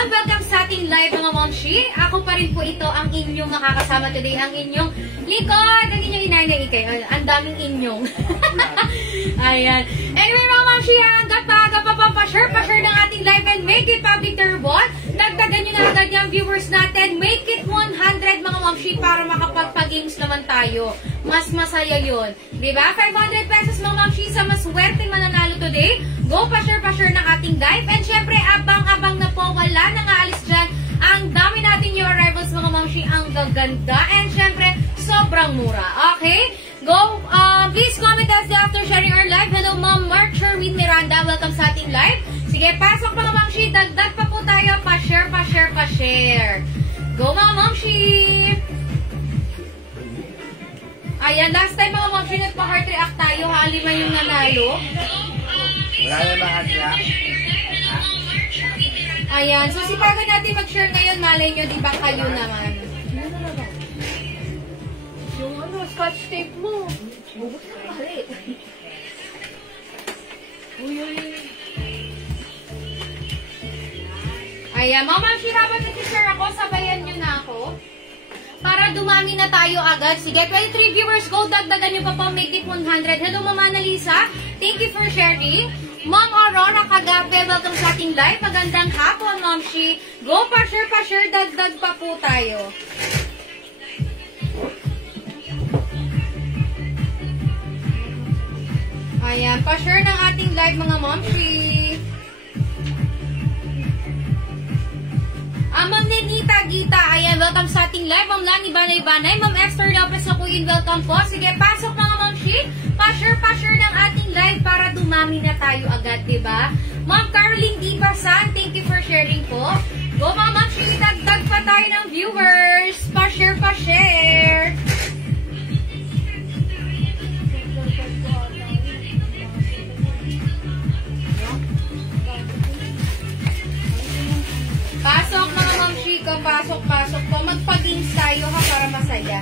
Yon, welcome sa ating live mga momshi. Ako pa rin po ito ang inyong makakasama today, ang inyong likod, ang inyong inay ikay. Ang daming inyong. Ayan. Anyway mga momshi, hanggat pa-share ng ating live and make it public turbot. Dagdagan nyo na agad yung viewers natin. Make it 100 mga momshi para makapagpa-games naman tayo. Mas masaya yun. Diba? 500 pesos mga momshi sa mas swerte mananalo today. Go pa-share ng ating live. And syempre, abang-abang na po. Wala nang aalis dyan. Ang dami natin new arrivals mga momshi. Ang gaganda. And syempre, sobrang mura. Okay? Go, please comment us after sharing our live. Hello, Ma'am Mark Sherwin Miranda. Welcome sa ating live. Sige, pasok mga momshi. Dagdag pa po tayo. Pa-share. Go mga momshi! Ayan, last time mga momshi, nagpa-heart react tayo. Halima yung nanalo. Wala na ba heart react? Ayan, so sipagan natin mag-share ngayon. Malay nyo, di ba kayo naman? Yung scotch tape mo. Bubot na pali. Ayan, mga momshi, habang nag-share ako, sabayan nyo na ako. Para dumami na tayo agad. Sige, 23 viewers, go. Dagdagan nyo pa po, make it 100. Hello, Mama Annalisa. Thank you for sharing. Ma'am Aurora Kagape, welcome sa ating live. Magandang hapon, momshi. Go, pa-share. Dagdag pa po tayo. Ayan, pa-share ng ating live, mga momshi. Ma'am Nenita Gita, ayan, welcome sa ating live. Ma'am Lani Banay, Ma'am Esther Lopez na Queen, welcome po. Sige, pasok mga momshi. Pa-share ng ating live para dumami na tayo agad, diba? Ma'am Caroline Dibasan, thank you for sharing po. Go mga momshi, dagdag pa tayo ng viewers. Pa-share. Pasok mga momshi ko, pasok po. Magpa-games tayo ha para masaya.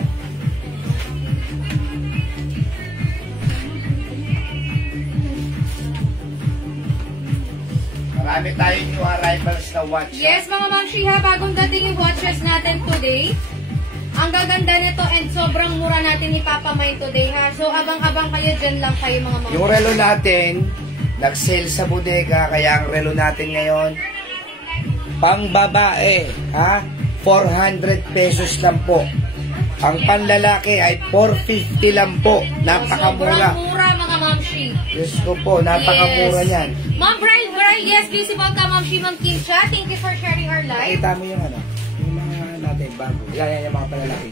Marami tayong new arrivals na watch. Yes mga momshi ha, bagong dating yung watches natin today. Ang gaganda nito and sobrang mura natin ipapamay today ha. So abang-abang kayo, dyan lang kayo mga momshi. Yung relo natin, nag-sale sa bodega, kaya ang relo natin ngayon, pang babae, ha? 400 pesos lang po. Ang panlalaki ay 450 lang po. Napakamura. Sobrang mura mga momshi. Yes ko po, napakamura yan. Ma'am Brian, yes, please welcome momshi, Ma'am Kim Cha. Thank you for sharing our live. Nakita mo yung ano, yung mga natin bago. Yan yung mga panlalaki.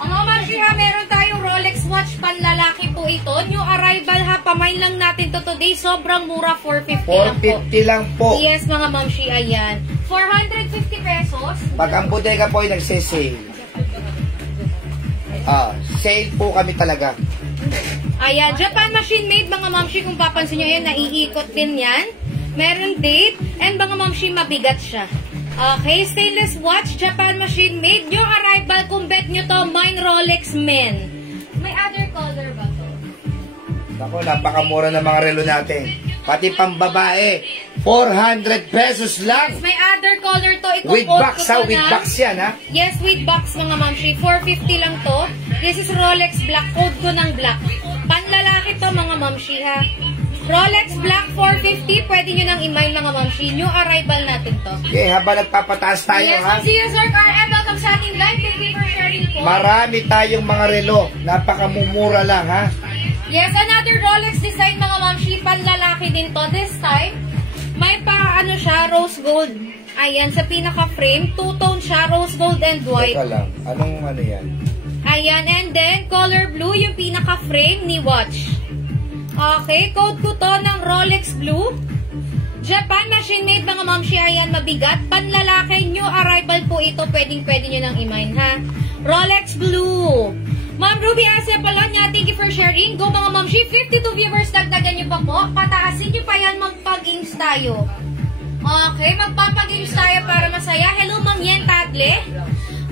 Ang mga momshi ha, meron tayong Rolex watch panlalaki po ito. New arrival ha, pamain lang natin to today. Sobrang mura, 450 lang po. Yes mga momshi, ayan. 450 pesos. Pag ang bodega po ay nagsisale. Sale po kami talaga. Ayan, Japan machine made mga momshi. Kung papansin nyo yan, naiikot din yan. Meron date. And mga momshi, mabigat siya. Okay, stainless watch, Japan machine made. New arrival, kung bet nyo to, mine Rolex Men. May other color ba to? Ako, napakamura ng mga relo natin. Pati pang babae, 400 pesos lang. May other color to. Ito, with box ha, with box yan ha. Yes, with box mga momshi. 450 lang to. This is Rolex Black. Code ko ng black. Panlalaki to mga momshi ha. Rolex Black 450. Pwede nyo nang email mga momshi. New arrival natin to. Okay, habang nagpapataas tayo yes, ha. Yes, see you sir RM. Welcome sa ating live. Thank you for sharing po. Marami tayong mga relo. Napakamumura lang ha. Yes, another Rolex design mga momshi. Panlalaki din to. This time, may ano siya, rose gold. Ayan, sa pinaka-frame. Two-tone siya, rose gold and white. Teka lang, anong ano yan? Ayan, and then, color blue, yung pinaka-frame ni watch. Okay, code ko to ng Rolex Blue. Japan machine made mga momshi, ayan, mabigat. Panlalaki, new arrival po ito. Pwedeng-pwede nyo nang i-mine, ha? Rolex Blue. Ma'am Ruby Asia Polonia, thank you for sharing. Go mga momshi, 52 viewers, dagdagan nyo pa po. Pataasin nyo pa yan, magpa-games tayo. Okay, magpapagames tayo para masaya. Hello, Ma'am Yen Tagle.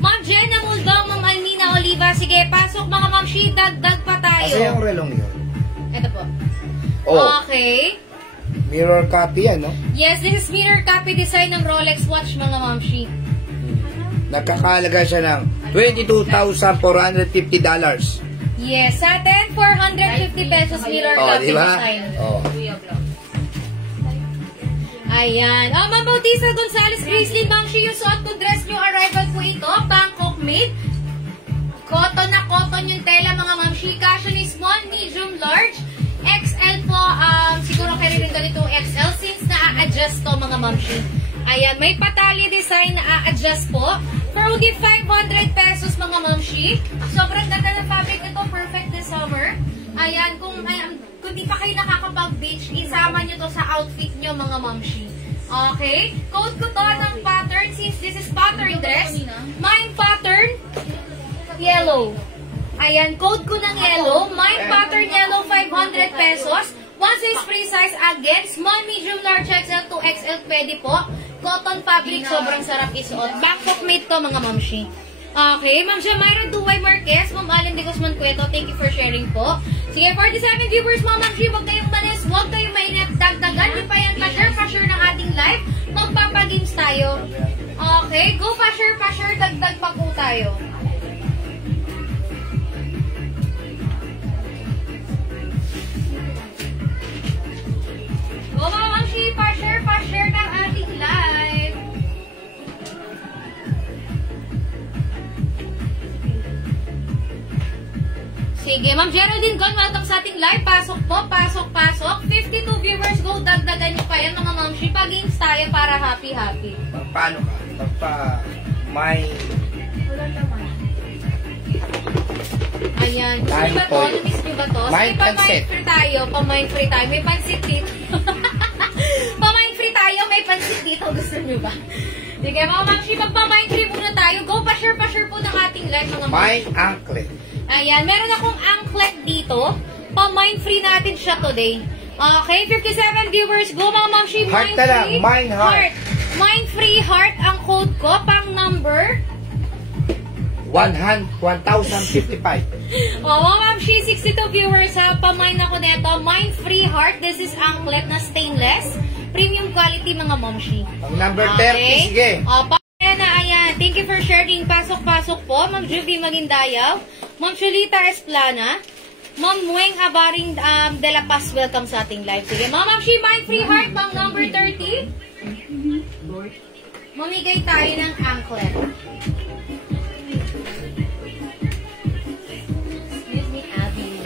Ma'am Jenna Muldong, Ma'am Almina Oliva. Sige, pasok mga momshi, dagdag pa tayo. Kasi yung relong yun. Ito po. Oh. Okay. Mirror copy yan, no? Yes, this is mirror copy design ng Rolex watch, mga mamshi. Nagkakalaga siya ng $22,450. Yes, sa atin, 450 pesos mirror copy design. Oh. Ayan. Ma'am Bautista Gonzales Grizzly, mamshi, yung suot ko dress nyo, arrival po ito, Bangkok made. Cotton na cotton yung tela, mga mamshi. Kasya ni small, medium, large. XL po, siguro kayo rin ganito XL since na-adjust to, mga mamshi. Ayan, may patali design na a-adjust po. For only 500 pesos, mga mamshi. Sobrang ganda ng fabric nito, perfect this summer. Ayan, kung di pa kayo nakakapag-beach, isama nyo to sa outfit nyo, mga mamshi. Okay? Code ko to ng pattern since this is pattern dress. Mine pattern, yellow. Ayan, code ko ng yellow. Mine pattern yellow, 500 pesos. One size free size again. Small, medium, large, XL, 2XL, pwede po. Cotton fabric, sobrang sarap isuot. Bangkok made to, mga mamshi. Okay, Ma'am Jamayra Duway Marquez, Ma'am Allen de Guzman Cueto, thank you for sharing po. Sige, 47 viewers, Ma'am Mamshi, huwag kayong manis, huwag kayong mainit. Dagdagan nyo pa yan, pa-share ng ating live. Magpapagames tayo. Okay, go pa-share, dagdag pa po tayo. Go, Ma'am Mamshi, pa-share ng ating live. Sige, Ma'am Geraldine Gon, welcome sa ating live. Pasok po, pasok. 52 viewers, go, dagdagan nyo pa yan, mga mamshi. Pag-games tayo para happy-happy. Paano ka? Ayan, gusto nyo ba to? Namiss nyo ba to? Sige, pa-mind free tayo. May pansit dito. Pa-mind free tayo, may pansit dito. Gusto nyo ba? Sige, mga mamshi, magpa-mind free muna tayo. Go, pa-share po ng ating live, mga mamshi. My anklet. Ayan, meron akong anklet dito. Pa-mind free natin siya today. Okay, 57 viewers. Go, mga mamshi. Heart na lang. Mind heart. Mind free heart ang code ko. Pang number 1,055. Mga mamshi, 62 viewers ha. Pa-mind ako neto. Mind free heart. This is anklet na stainless. Premium quality, mga mamshi. Ang number 30, sige. Ayan. Thank you for sharing. Pasok po. Ma'am Juby Maguindayaw. Ma'am Chulita Esplana. Ma'am Weng Abaring de la Paz. Welcome sa ating live. Sige. Ma'am She Mind Free Heart. Pang number 30. Mamigay tayo ng anklet. Excuse me, Abby.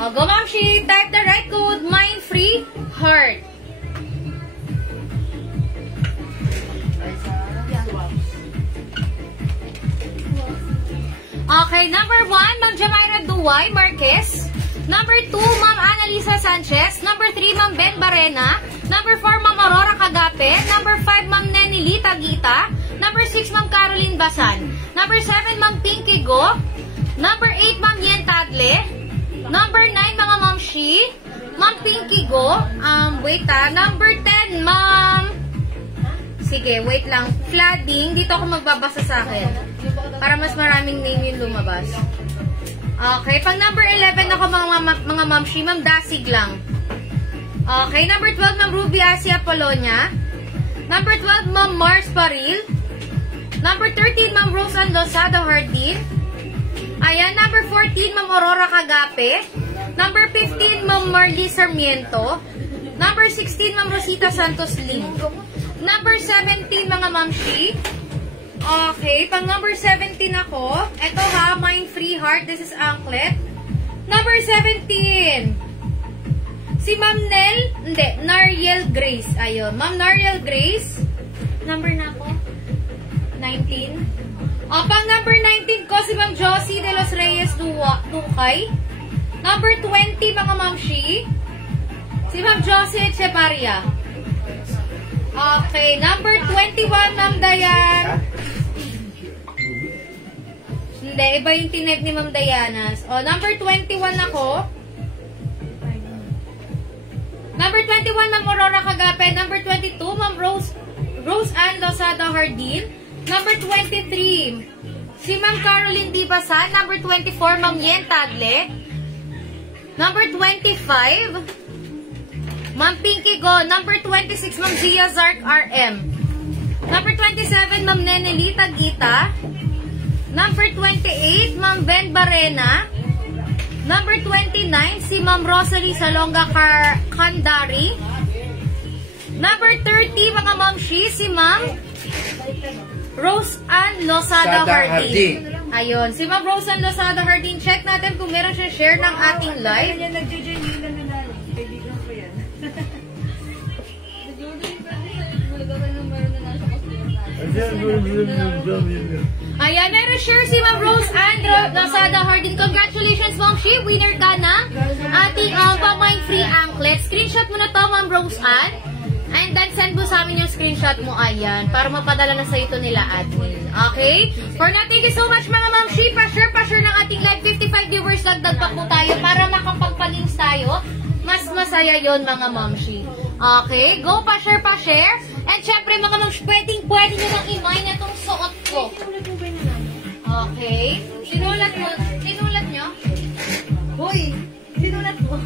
Go, Ma'am She. Type the right code. Mind Free Heart. Okay, number 1, Ma'am Jamayra Duway Marquez. Number 2, Ma'am Annalisa Sanchez. Number 3, Ma'am Ben Barena. Number 4, Ma'am Aurora Cagape. Number 5, Ma'am Nenili Tagita. Number 6, Ma'am Caroline Basan. Number 7, Ma'am Pinky Go. Number 8, Ma'am Yen Tadle. Number 9, mga Ma'am Shi. Ma'am Pinky Go. Number 10, Ma'am... Sige, wait lang. Flooding. Dito ako magbabasa sa akin. Para mas maraming name yung lumabas. Okay. Pag number 11 ako, mga mamshi, Ma'am Dasig lang. Okay. Number 12, Ma'am Ruby Asia Polonia. Number 12, Ma'am Mars Paril. Number 13, Ma'am Rosan Losada Hardin. Ayan. Number 14, Ma'am Aurora Cagape. Number 15, Ma'am Marley Sarmiento. Number 16, Ma'am Rosita Santos Lim. Number 17, mga mamshi. Okay, pang number 17 ako. Ito ha, Mind Free Heart. This is anklet. Number 17. Si Ma'am Nariel Grace. Ayun, Ma'am Nariel Grace. Number na ako. 19. Pang number 19 ko, si Ma'am Josie de los Reyes Ducay. Number 20, mga mamshi. Si Ma'am Josie Echevarria. Okay, number 21, Ma'am Dayan. Hindi, iba yung tinet ni Ma'am Dayanas. Number 21 ako. Number 21, Ma'am Aurora Cagape. Number 22, Ma'am Rose Ann Losada Hardin. Number 23, si Ma'am Caroline Dibasan. Number 24, 'Ma'am Yen Tadle. Number 25, 'Ma'am Nenili Tagita. Number 26, Ma'am Caroline Basan. Number 27, Ma'am Yen Tadle. Number 28, Ma'am Caroline Dibasan. Number 29, Ma'am Yen Tadle. Number 30, Ma'am Rose Ann Losada Hardin. Number 31, Ma'am Rose Ann Losada Hardin. Number 32, Ma'am Rose Ann Losada Hardin. Number 33, si Ma'am Caroline Dibasan. Number 34, Ma'am Yen Tadle. Ma'am Pinky Go. Number 26, Ma'am Zia Zark RM. Number 27, Ma'am Nenelita Gita. Number 28, Ma'am Ben Barena. Number 29, si Ma'am Rosalie Salonga Kandari. Number 30, mga Ma'am Shi, si Ma'am Rose Ann Lozada Hardin. Ayun, si Ma'am Rose Ann Lozada Hardin. Check natin kung meron siya share ng ating live. Ayan, meron share si Ma'am Rose Ann Lozada Hardin. Congratulations, Ma'am Shi. Winner ka na ating pamain free anklet. Screenshot mo na to, Ma'am Rose Ann. And then, send mo sa amin yung screenshot mo, ayan, para mapadala na sa ito nila admin. Okay? For now, thank you so much, mga Ma'am Shi. Pa-share ng ating live. 55 viewers, dagdag pa po tayo para makapagpalings tayo. Mas masaya yon mga Ma'am Shi. Okay? Go, pa-share. And syempre, mga Ma'am Shi, pwede nyo nang i-mine na itong suot ko. Okay? Sinulat nyo? Hoy! Sinulat mo.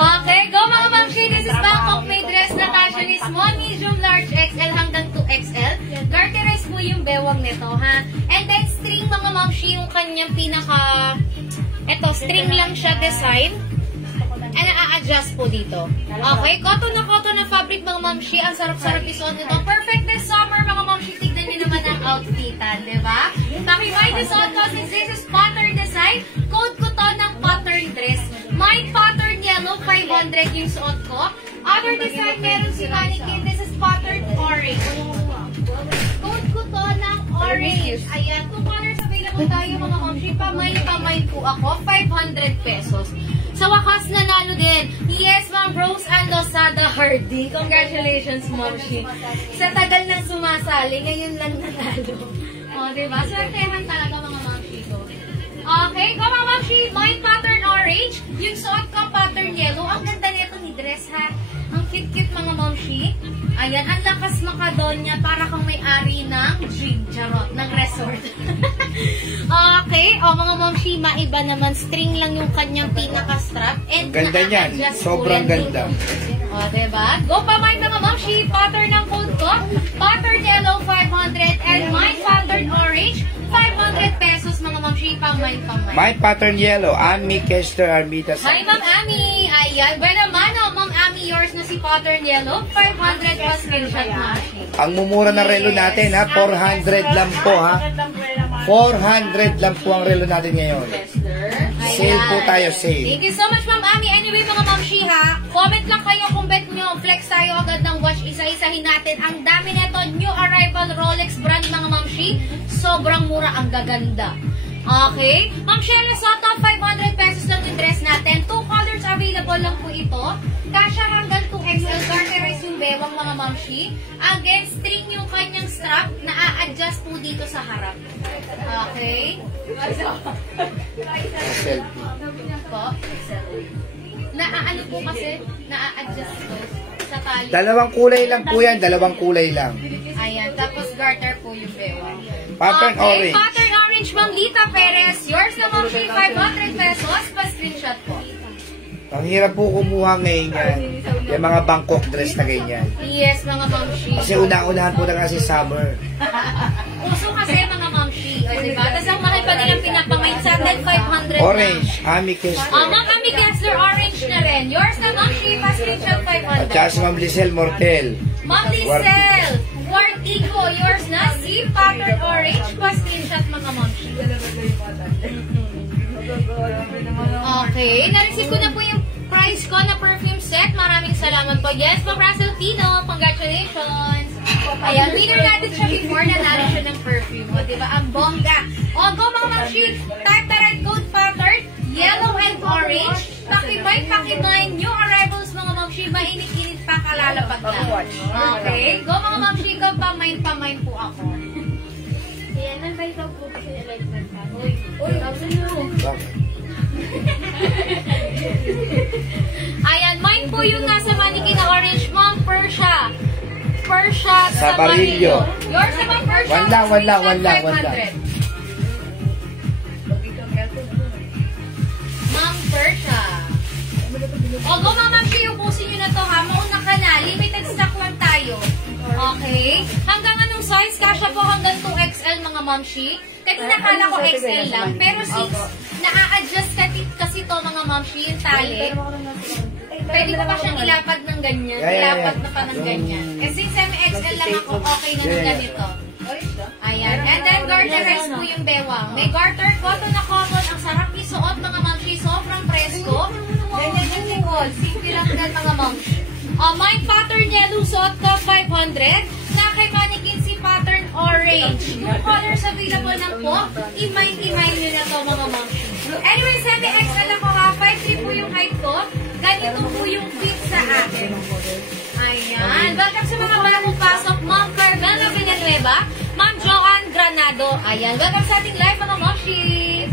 Okay, go mga Ma'am Shi. This is Bangkok made dress na fashion is small, medium, large, XL hanggang 2XL. Garterize po yung bewang nito, ha? And then string mga Ma'am Shi, yung kanyang pinaka, eto, string lang siya design. And na-adjust po dito. Okay, cotton na fabric mga Ma'am Shi. Ang sarap-sarap isuot nito. Perfect this summer mga Ma'am Shi. Tignan nyo naman ang outfitan, diba? Pakibay isuot ko since this is pattern design. Code ko to ng pattern dress. My pattern yellow, 500 yung suot ko. Other design, meron si mannequin. This is pattern orange. Code ko to ng orange. Ayan, 2 colors available tayo mga Ma'am Shi. Pamay po ako, 500 pesos. Sa wakas, nanalo din. Yes, Ma'am Rose Ann Lozada Hardin. Congratulations, Ma'am Shi. Sa tagal nang sumasali, ngayon lang nanalo. O, diba? Swertehan talaga mga Ma'am Shi ko. Okay, go mga Ma'am Shi. My pattern orange. Yung suot ko pattern yellow. Ang ganda nito ni dress, ha? Ang cute-cute mga Ma'am Shi. Ayan, ang lakas makadonya para kang may-ari ng gym, charot, ng resort. Okay, o mga Ma'am Shi, maiba naman. String lang yung kanyang pinaka-strap. And ganda niyan, sobrang ganda. O, diba? Go pa my mga Ma'am Shi, pattern ng code ko. Pattern yellow, 500. And my pattern orange, 500 pesos mga Ma'am Shi, pamay. My pattern yellow, Ami Kester Armita. Hi, Ma'am Ami. Ayan, bueno, mano, Ma'am Ami, yours na si pattern yellow, 500 plus screenshot Ma'am Shi. Ang mumura ng relo natin, ha? 400 lang po, ha? 400 lang po ang relo natin ngayon. Sale po tayo, sale. Thank you so much, Ma'am Ami. Anyway, mga Ma'am Shi, ha? Comment lang kayo kung bet nyo. Flex tayo agad ng watch. Isa-isahin natin. Ang dami nito. New arrival Rolex brand, mga Ma'am Shi. Sobrang mura. Ang gaganda. Okay? Ma'am Shella Soto, 500 pesos lang yung dress natin. 2 colors available lang po ito. Kasha hanggang 2XL. Garterize yung bewang, mga Ma'am Shi. Again, string yung kanyang strap. Na-a-adjust po dito sa harap. Okay? Selfie. Po? Na-ano po kasi? Na-a-adjust po sa tali. Dalawang kulay lang po yan. Dalawang kulay lang. Ayan. Tapos garter po yung bewang. Pattern orange. Pattern orange, Ma'am Lita Perez. Yours na Ma'am Shi, 500 pesos. Pa-screenshot po. Ang hirap po kumuha ngayon yan. Yung mga Bangkok dress na ganyan. Yes, mga Ma'am Shi. Kasi una-unahan po na kasi summer. Uso kasi mga Ma'am Shi. O, diba? Tapos ang mahal pa nilang pinapamain sa 500 Orange, Ami Kester. Ma'am Ami Kessler, orange na rin. Yours na Ma'am Shi, pa-screenshot 500. At saka si Ma'am Lizelle Mortel. Ma'am Lizelle, Wartico, yours na. Si pattern orange, pa-screenshot mga Ma'am Shi. Okay, na-receive ko na po yung price ko na perfume set. Maraming salamat po. Yes, Ma'am Russell Pino, congratulations. Ayan, winner natin siya before na nalo siya ng perfume. O, diba? Ang bongga. O, go mga Ma'am Shi. Type the red code pattern, yellow and orange. Pakibay, new arrivals mga Ma'am Shi. Mainit-init pa, kalalapag lang. Okay, go mga Ma'am Shi. Pamain po ako. Ayan, nag-buy daw po kasi like that. Uy, ayan, mine po yung nasa mannequin na orange, Ma'am Persia sa Barillo. Yours na Ma'am Persia. One lang. Ma'am Persia. size, kasya po hanggang 2XL mga mamshi. Kanina kala ko XL lang, pero since na-a-adjust kasi to mga mamshi, yung tali, pwede ko pa siyang ilapad ng ganyan. Ilapad na pa ng ganyan. Kasi semi-XL lang ako, okay na ng ganito. Ayan. And then, garterize po yung bewang. May garter, cotton na cotton. Ang sarap isuot mga mamshi. Sobrang presko. Ganyan yung likod. Simple lang yan mga mamshi. My pattern yellow, suot ko 500. Na kay mannequin si pattern orange. Yung colors available na po, i-mine nyo na to mga mamshi. Anyway, semi-XL ako ha. 5'3 po yung height ko. Ganito po yung fit sa akin. Ayan. Welcome sa mga bagong pasok. Ma'am Carmela Villanueva. Ma'am Joanne Granado. Ayan. Welcome sa ating live mga mamshi.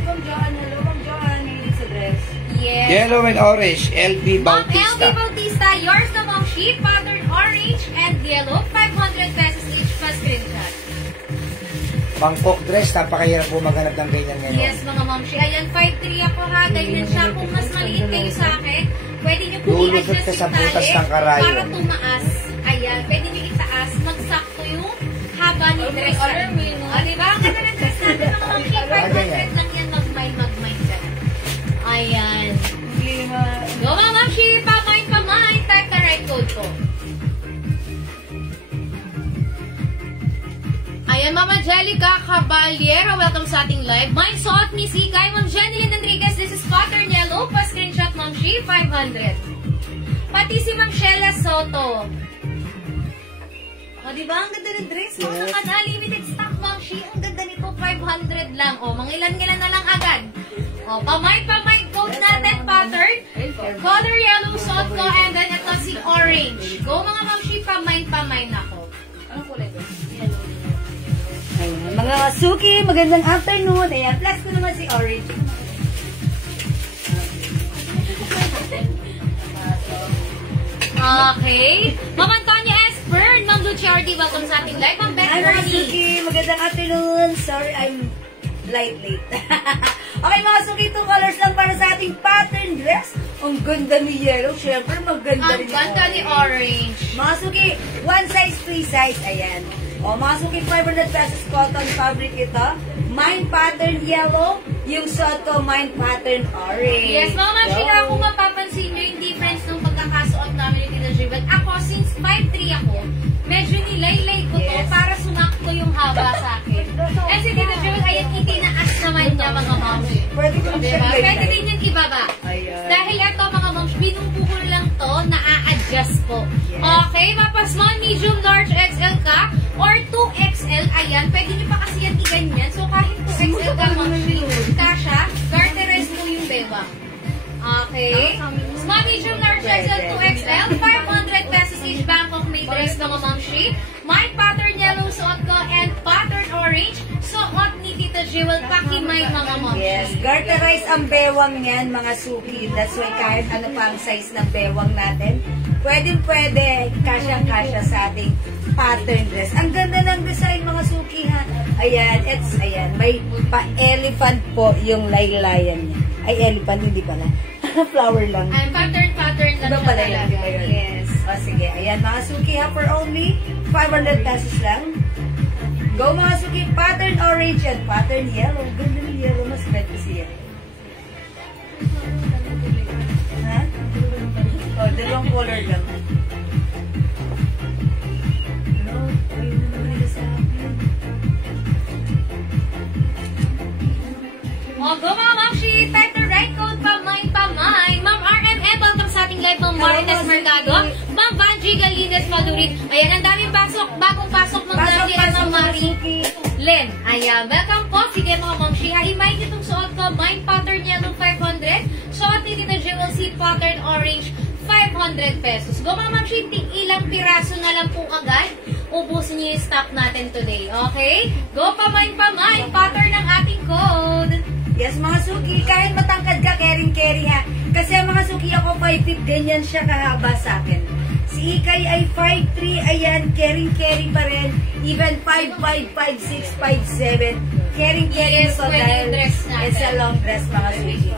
Ma'am Joanne, hello. Ma'am Joanne, hilig sa dress. Yes. Yellow and orange, LB Ma'am LB Bautista. Bautista. Yours na mamshi. Pattern orange and yellow. 500 pesos each pa screenshot. Bangkok dress, napakahirap po maghanap ng ganyan ngayon. Yes mga mamshi. Ayan. 5'3 ako ha. Ganyan siya. Kung mas maliit kayo sa akin, pwede nyo po Lulusot i-adjust ka sa yung butas tali ng karayo. para tumaas. Ayan. Pwede nyo itaas. Magsakto yung haba ni dress. O, diba? Ang ganda ng dress natin mga mamshi. 500 lang yan. Mag-mine ka. Ayan. Go mga mamshi. Pamine. Type the right code ko. Ayan, Mama Jelica Caballero, welcome sa ating live. My suot ni Sikay, Ma'am Jeneline Enriquez, this is pattern yellow, pa-screenshot Ma'am Shi, 500. Pati si Ma'am Sheila Soto. O, diba? Ang ganda ng dress. Mga naman, limited stock Ma'am Shi. Ang ganda nito, 500 lang. O, mangilan-ngilan na lang agad. O, pamay code natin, pattern. Color yellow suot ko, and then ito si orange. Go mga Ma'am Shi, pamay ako. Anong kulay ko? Yellow. Ayan, mga Suki, magandang afternoon. Ayan, plus ko naman si Orange. Okay. Ma'am Antonia Espern, Ma'am Luciardi, welcome sa ating live. Ma'am Beth Hi, mga Ernie. Suki, magandang afternoon. Sorry, I'm late. Okay, mga Suki, 2 colors lang para sa ating pattern dress. Ang ganda ni yellow. Siyempre, maganda Ang rin ganda ni orange. Mga Suki, 1 size, 3 size. Ayan. O, mga Suki, 500 pesos cotton fabric ito. Mine pattern yellow. Yung suot ko, mine pattern orange. Yes, Mama Sheila, kung mapapansin nyo yung difference ng pagkakasuot namin yung Tita Jewel. Ako, since 5'3 ako, medyo nilaylay ko to para sumakto yung haba sa akin. And si Tita Jewel, ayan, itinaas naman niya mga moms. Pwede ko Diba? Pwede din yung ibaba. Ayan. Dahil ito mga moms, binubukol lang to, na-a-adjust po. Okay, mapa small, medium, large, XL ka, or 2XL, ayan, pwede nyo pa kasi yan i-ganyan. So kahit 2XL ka moms, kasha, garterize mo yung bewang. Okay. Small, medium, large, XL, 2XL, 500 pesos each. Bangkok may dress mga momshi. My pattern yellow suot ko and pattern orange suot ni Tita Jewel. Pakimay mga momshi. Yes, garterize ang bewang niyan, mga Suki. That's why kahit ano pa ang size ng bewang natin, pwede, kasyang-kasya sa ating pattern dress. Ang ganda ng design, mga Suki, ha? Ayan, ayan, may pa-elephant po yung laylayan niya. Ay, elephant, hindi pala. Flower lang. And pattern lang Ano siya pala yun? talaga. Yes. O, sige. Ayan, mga Suki, ha, for only 500 pesos lang. Go, mga Suki. Pattern orange and pattern yellow. Ganda ng yellow. Mas better siya. Ha? O, dalawang color lang. No, ayun naman nila sa akin. O, go mga momshi. Type the right code, pamay. Ma'am RMM, welcome sa ating live. Ma'am Martes Mercado. Ma'am Vanji Galines Malurit. Ayan, ang daming bagong pasok. Ma'am Vanji at Ma'am Marie Len. Ayan, welcome po. Sige mga momshi. Himay nitong suot ko. Mine pattern yellow 500. Suot ni Tita Jewel C pattern orange 500 pesos. Go mga momshi. Ilang piraso na lang po agad. Ubusin niyo yung stock natin today. Okay? Go pamay. Pattern ng ating code. Yes, mga Suki, kahit matangkad ka, carry ha. Kasi mga Suki, ako 5'8", ganyan siya kahaba sa akin. Si Ikay ay 5'3", ayan, carry pa rin. Even 5'5", 5'6", 5'7", carry Yes, so pwede dahil yung dress natin. it's a long dress, mga Suki.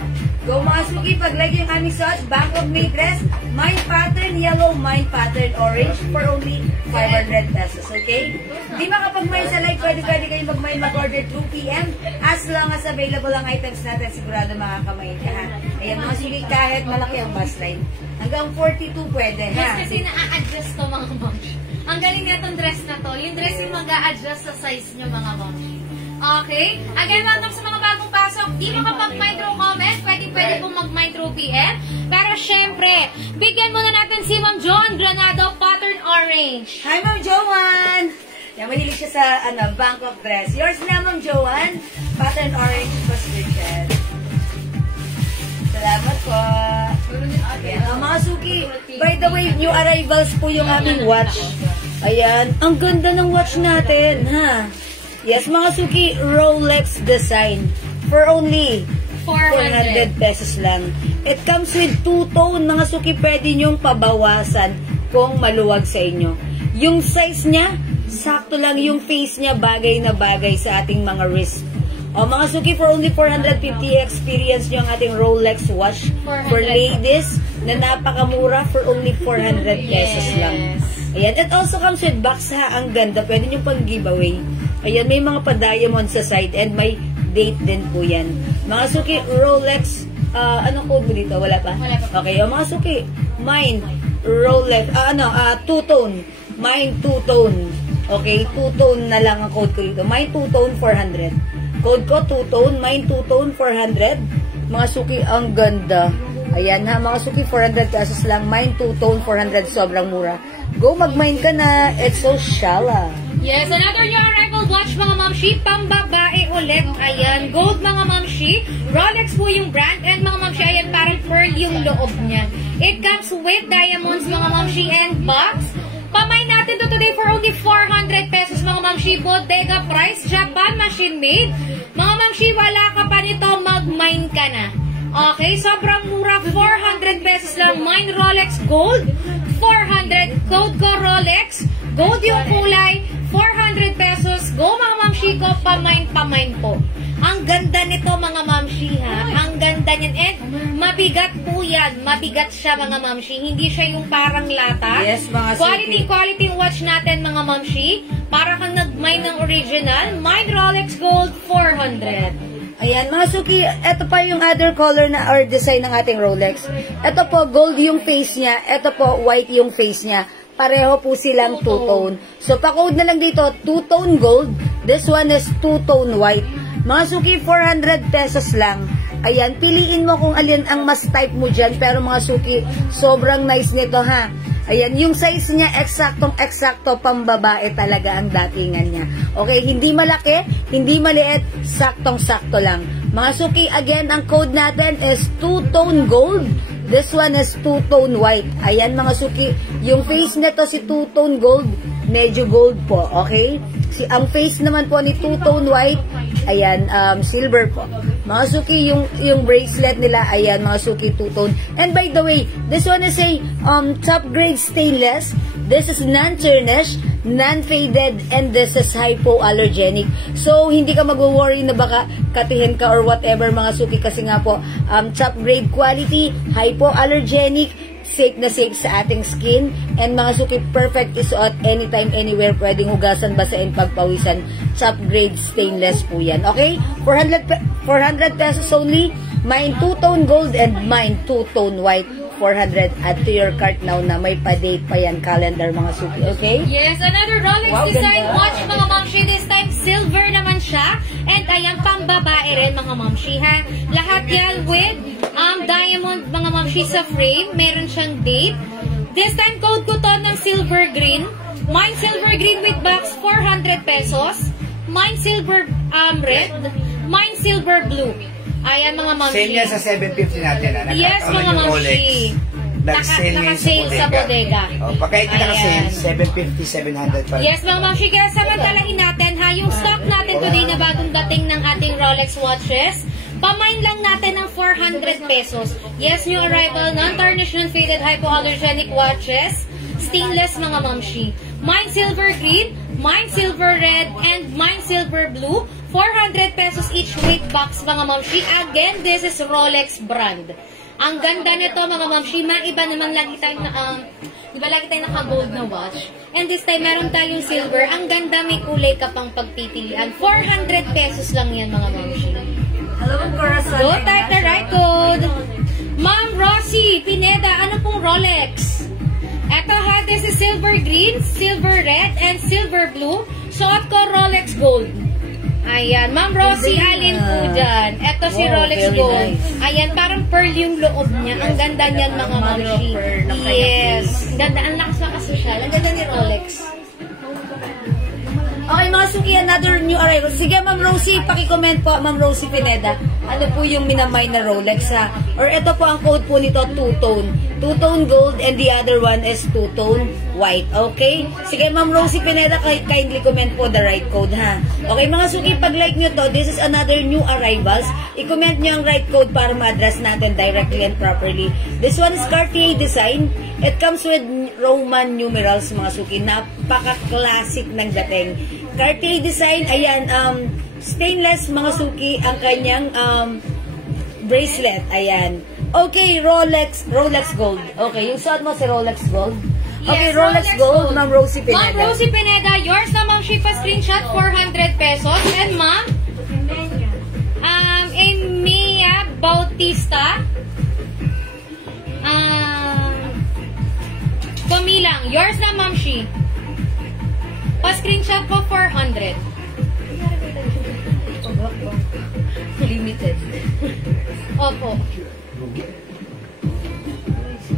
Go mga suki, pag-like yung aming suot, back of May dress, mine pattern yellow, mine pattern orange for only 500 pesos, okay? Di makapag-mine sa like, pwede kayo mag-mine mag-order 2 p.m. As long as available ang items natin, sigurado makakamain ka ha. Ayan mga suki, kahit malaki ang bus line. Hanggang 42 pwede ha. Yes, kasi na-adjust to mga momshi. Ang galing na itong dress na to. Yung dress yung mag-a-adjust sa size nyo mga momshi. Okay? Again, welcome sa mga bagong pasok. Di mo kapag mind through comment, pwede pong mag-mind through PM. Pero syempre, bigyan muna natin si Ma'am Joan Granado, pattern orange. Hi Ma'am Joan! Yan, mahilig siya sa Bangkok dress. Yours na Ma'am Joan, pattern orange position. Salamat po. Ayan, mga suki. By the way, new arrivals po yung aming watch. Ayan, ang ganda ng watch natin, ha? Yes, mga suki, Rolex design for only 400 pesos lang. It comes with two-tone, mga suki, pwede nyong pabawasan kung maluwag sa inyo. Yung size niya, sakto lang yung face niya, bagay na bagay sa ating mga wrist. O mga suki, for only 450, experience nyo ang ating Rolex watch for ladies na napakamura for only 400 pesos lang. Ayan, it also comes with box ha, ang ganda, pwede nyo pang giveaway. Ayan, may mga pa-diamond sa side and may date din po yan. Mga suki, Rolex, anong code mo dito? Wala pa? Wala pa. Okay, o mga suki, mine, Rolex, two-tone. Mine, two-tone. Okay, two-tone na lang ang code ko dito. Mine, two-tone, 400. Code ko, two-tone, mine, two-tone, 400. Mga suki, ang ganda. Ayan ha, mga suki, 400 pesos lang. Mine, two-tone, 400, sobrang mura. Go, mag-mine ka na. It's so shala. Yes, another new arrival watch mga mamshi, pambabae ulit. Ayan, gold mga mamshi. Rolex po yung brand and mga mamshi, ayan, parang pearl yung loob niya. It comes with diamonds mga mamshi and box. Pamay natin to today for only 400 pesos mga mamshi. Bodega price, Japan machine made. Mga mamshi, wala ka pa nito, mag-mine ka na. Okay, sobrang mura, 400 pesos lang. Mine Rolex Gold, 400. Code ko Rolex, gold yung kulay, 400 pesos. Go mga mamshi ko, pamine po. Ang ganda nito mga mamshi ha. Ang ganda niyan. And mabigat po yan. Mabigat siya mga mamshi. Hindi siya yung parang lata. Yes, mga quality watch natin mga mamshi. Para kang nag-mine ng original. Mine Rolex Gold, 400. Ayan, mga suki, ito pa yung other color na or design ng ating Rolex. Ito po, gold yung face niya. Ito po, white yung face niya. Pareho po silang two-tone. So, pa-code na lang dito, two-tone gold. This one is two-tone white. Mga suki, 400 pesos lang. Ayan, piliin mo kung alin ang mas type mo dyan. Pero mga suki, sobrang nice nito ha. Ayan, yung size niya, eksaktong-eksakto, pambabae talaga ang datingan niya. Okay, hindi malaki, hindi maliit, saktong-sakto lang. Mga suki, again, ang code natin is two-tone gold. This one is two-tone white. Ayan, mga suki, yung face nito si two-tone gold, medyo gold po, okay? Ang face naman po ni two-tone white, ayan, silver po. Mga suki, yung bracelet nila, ayan, mga suki, two-tone. And by the way, this one is a top grade stainless. This is non-tarnish, non-faded, and this is hypoallergenic. So, hindi ka mag-worry na baka katihin ka or whatever mga suki kasi nga po, top grade quality, hypoallergenic, safe na safe sa ating skin, and mga suki, perfect isuot anytime, anywhere, pwedeng hugasan, basain, pagpawisan, top grade stainless po yan. Okay? 400 pesos only, mine two-tone gold and mine two-tone white, 400. Add to your cart now na may pa-date pa yan, calendar mga suki, okay? Yes, another Rolex design watch mga mamshi. This time, silver naman siya. And ayan, pang-babae rin mga mamshi ha. Lahat yan with diamond mga mamshi sa frame. Meron siyang date. This time, code ko to ng silver green. Mine silver green with box, 400 pesos. Mine silver red. Mine silver blue. Ayan mga mamshi. Sale niya sa 750 natin. Yes mga mamshi. Naka-sale sa bodega. Pagka hindi naka-sale, 750, 700 pa. Yes mga mamshi. Kaya samantalahin natin ha, yung stock natin today na bagong dating ng ating Rolex watches. Pamain lang natin ng 400 pesos. Yes, new arrival, non-tarnished, non-faded, hypoallergenic watches. Stainless mga mamshi. Mine silver green, mine silver red, and mine silver blue. 400 pesos each weight box mga mamshi. Again, this is Rolex brand. Ang ganda nito mga mamshi. Maiba naman lagi tayo na, di ba lagi tayo naka-gold na watch? And this time, meron tayong silver. Ang ganda, may kulay ka pang pagpipilian. 400 pesos lang yan mga mamshi. Hello, Corazon. Go type the right code. Ma'am Rosie Pineda, ano pong Rolex? Eto ha, this is silver green, silver red, and silver blue. Suot ko Rolex gold. Ayan, Ma'am Rosie, alin po dyan. Eto si Rolex gold. Nice. Ayan, parang pearl yung loob niya. Ang ganda niyan mga mamshi. Yes. Ganda, ang lakas-lakas social. Ang ganda ni Rolex. Okay, mga suki, another new arrival. Sige, Ma'am Rosie, paki-comment po, Ma'am Rosie Pineda. Ano po yung minamay na Rolex, ha? Or ito po ang code po nito, two-tone. Two-tone gold and the other one is two-tone white. Okay? Sige, Ma'am Rosie Pineda, kindly comment po the right code, ha? Okay, mga suki, pag-like nyo to, this is another new arrivals. I-comment nyo ang right code para ma-address natin directly and properly. This one is Cartier design. It comes with Roman numerals, mga suki. Napaka-classic ng dating. Cartier design, ayan, stainless mga suki ang kanyang bracelet, ayan. Okay, Rolex gold. Okay, yung suot mo si Rolex gold. Okay, Yes, Rolex gold, Ma'am Rosie Pineda. Ma'am Rosie Pineda, yours na Ma'am Shipa screenshot, 400 pesos. And Ma'am, Emilia Bautista, Kumilang, yours na Ma'am Shi. Pa-screenshot po, 400. Limited. Opo.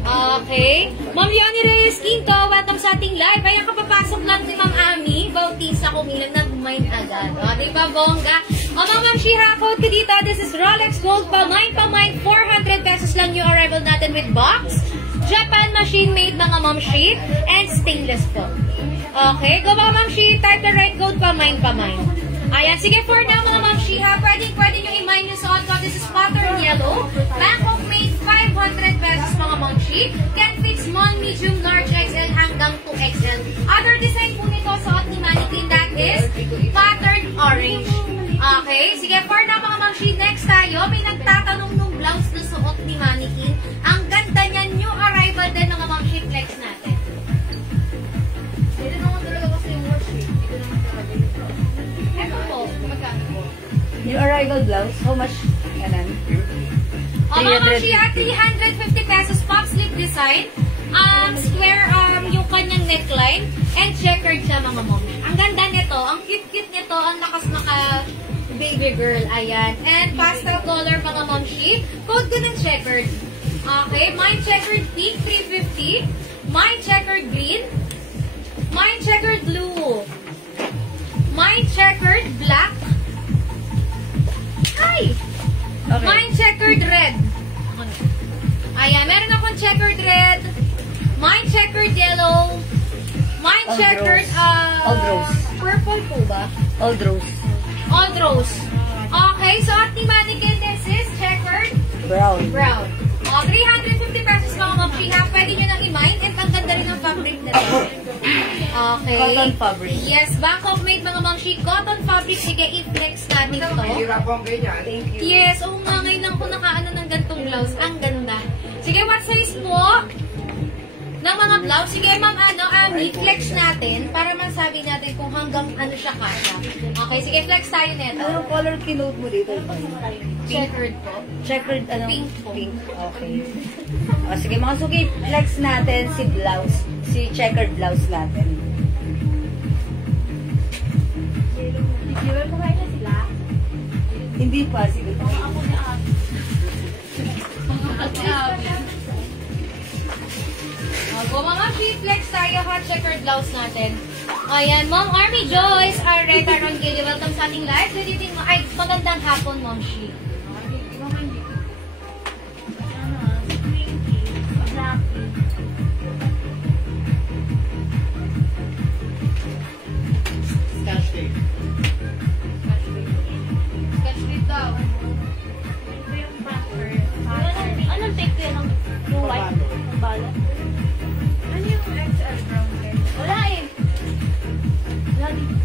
Okay. Ma'am Leonie Reyes Quinto, welcome sa ating live. Ayan, kapapasok lang si Ma'am Ami Bautista, kumilang na kumain agad. O, diba, bongga? O, Ma'am Shira, code ko dito. This is Rolex Gold, pamain, 400 pesos lang yung arrival natin with box. Japan machine made mga Ma'am Shi, and stainless po. Okay, go ba Ma'am Shi? Type the right code, pamain. Ayan, sige, for now mga Ma'am Shi, ha, pwede nyo i-mine yung suot ko. This is pattern yellow. Bangkok made 500 pesos mga Ma'am Shi. Can fit small, medium, large, XL hanggang 2XL. Other design po nito suot ni Mannequin, that is pattern orange. Okay, sige, for now mga Ma'am Shi, next tayo. May nagtatanong nung blouse na suot ni Mannequin. Ang ganda niya, new arrival din mga Ma'am Shi, flex natin. Hindi naman talaga kasi yung worship. Hindi naman talaga yung eto po, magkano po? New arrival blouse, how much? Kanan? Mga Ma'am Shi, 350 pesos, pop slip design. Square yung kanyang neckline. And checkered siya mga Ma'am Shi. Ang ganda nito, ang cute-cute nito, ang lakas naka baby girl, ayan. And pastel color mga Ma'am Shi. Code ko ng checkered. Okay, mine checkered pink, 350. Mine checkered green. Mine checkered blue. Mine checkered black. Hi! Okay. Mine checkered red. Ayan, meron akong checkered red. Mine checkered yellow. Mine Old checkered, rose. Old rose. purple po ba? Old rose. Old rose. Okay, so at ni Mannequin, this is checkered Brown. brown. 350 pesos mga Ma'am Shi, ha? Pwede nyo nang i-mine and ang ganda rin ng fabric nito. Okay. Cotton fabric. Yes, Bangkok made mga Ma'am Shi. Cotton fabric. Sige, i-flex natin to. Mahirap ang ganyan. Thank you. Yes, oo nga, ngayon lang po nakaano ng gantong blouse. Ang ganda. Sige, what size po ng mga blouse? Sige, Ma'am, Ami, flex natin para masabi natin kung hanggang ano siya kasha. Okay, sige, flex tayo neto. Anong color kinote mo dito? Checkered po. Checkered, ano? Pink po. Pink, okay. O, sige, mga suki, flex natin si blouse. Si checkered blouse natin. Hindi pa, sige. Go mga flex tayo ha, checkered blouse natin. Ayan, Ma'am Army Joyce, Arreta Ronquillo, welcome sa ating live. Good mo. Ay, magandang hapon, Ma'am Shi. Sketch tape daw. Anong take ko yan? Yung white? Yung balat? Ano yung XL brown hair? Wala eh. Wala dito.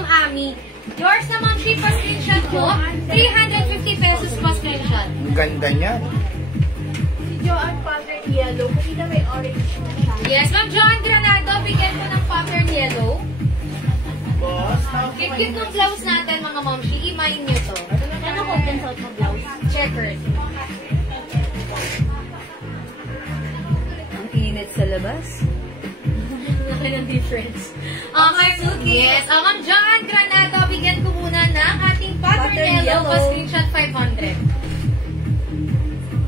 Ma'am Ami. Yours na Ma'am Shi, pa-screenshot po. 350 pesos pa-screenshot. Ang ganda niyan. Si Joanne pattern yellow. Kasi may orange na siya. Yes, Ma'am Joan Granado, bigyan po ng pattern yellow. Cute ng blouse natin, mga Ma'am Shi. Imayin nyo to. Ano ko consult mo blouse? Checkered. Ang init sa labas. Laki ng difference. Okay, yes. Ma'am Joan Granado, bigyan ko muna ng ating pattern Pattern yellow. yellow. Pa-screenshot 500.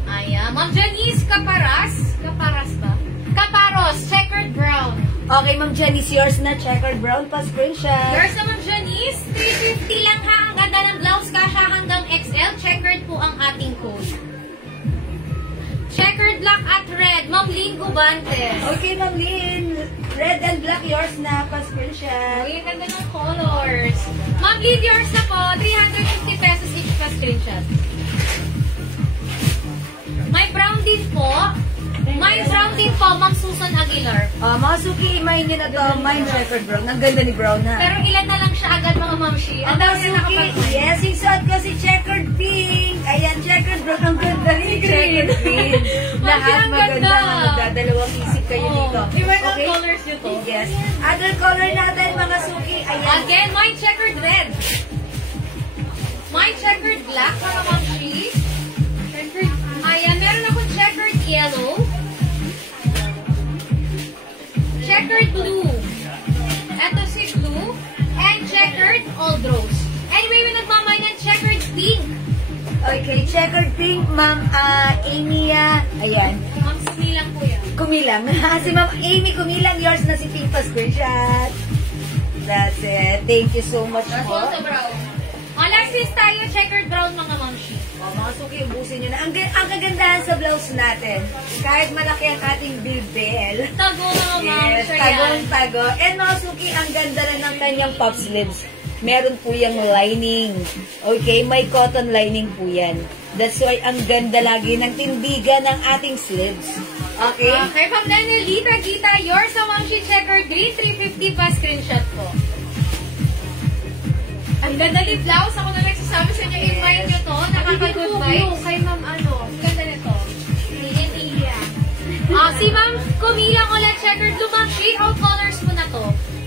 Ayan. Ma'am Janice Caparas. Caparas ba? Caparos, checkered brown. Okay, Ma'am Janice, yours na checkered brown pa screenshot. Yours na Ma'am Janice, 350 lang ha. Ang ganda ng blouse, kasha hanggang XL. Checkered po ang ating code. Checkered black at red. Ma'am Lynn Gubantes. Okay, Ma'am Lynn. Red and black, yours na pa screenshot. Uy, ang ganda ng colors. Ma'am Lynn, yours na po. 350 pesos each pa screenshot. May brown din po. May brown din po, Ma'am Susan Aguilar. Mga Suki, imayin nyo na to. Mine checkered brown. Ang ganda ni brown ha. Pero ilan na lang siya agad, mga Ma'am Shi. Ang Mga dami na Suki, nakapag-buy. yes, yung suot ko si checkered pink. Ayan, checkered brown. Ang ganda ni checkered pink. Lahat ang maganda. ganda. Magdadalawang isip kayo dito. Iba ng colors nyo to. Yes. Other color natin, mga Suki. Ayan. Again, my checkered red. My checkered black, mga Ma'am Shi. Ayan, meron akong checkered yellow. Checkered blue. Ito si blue. And checkered old rose. Anyway, may nagmamay ng checkered pink. Okay, checkered pink, Ma'am Amy. Ayan. Ma'am Smilang po yan. Kumilang. Si Ma'am Amy Kumilang, yours na si Pink pa screenshot. That's it. Thank you so much po. Also brown. Alexis tayo, checkered brown, mga Ma'am Shi. Mga Suki, ubusin nyo na. Ang kagandahan sa blouse natin, kahit malaki ang ating bibel, Tago, mga Ma'am. yes, Sure yan. tagong-tago. And mga Suki, ang ganda na ng kanyang puff sleeves. Meron po yung lining. Okay, may cotton lining po yan. That's why ang ganda lagi ng tindigan ng ating sleeves. Okay? Okay, from Danielita Gita, yours sa Ma'am Shi checkered green, 350 pa screenshot po. Ang ganda ni blouse. Ako na nagsasabi sa inyo, invite nyo to. Nakaka-good vibes. Kay Ma'am ano. Ganda nito. Tia. Si Ma'am Kumilang ulit checkered blue, Ma'am Shi. All colors mo na to.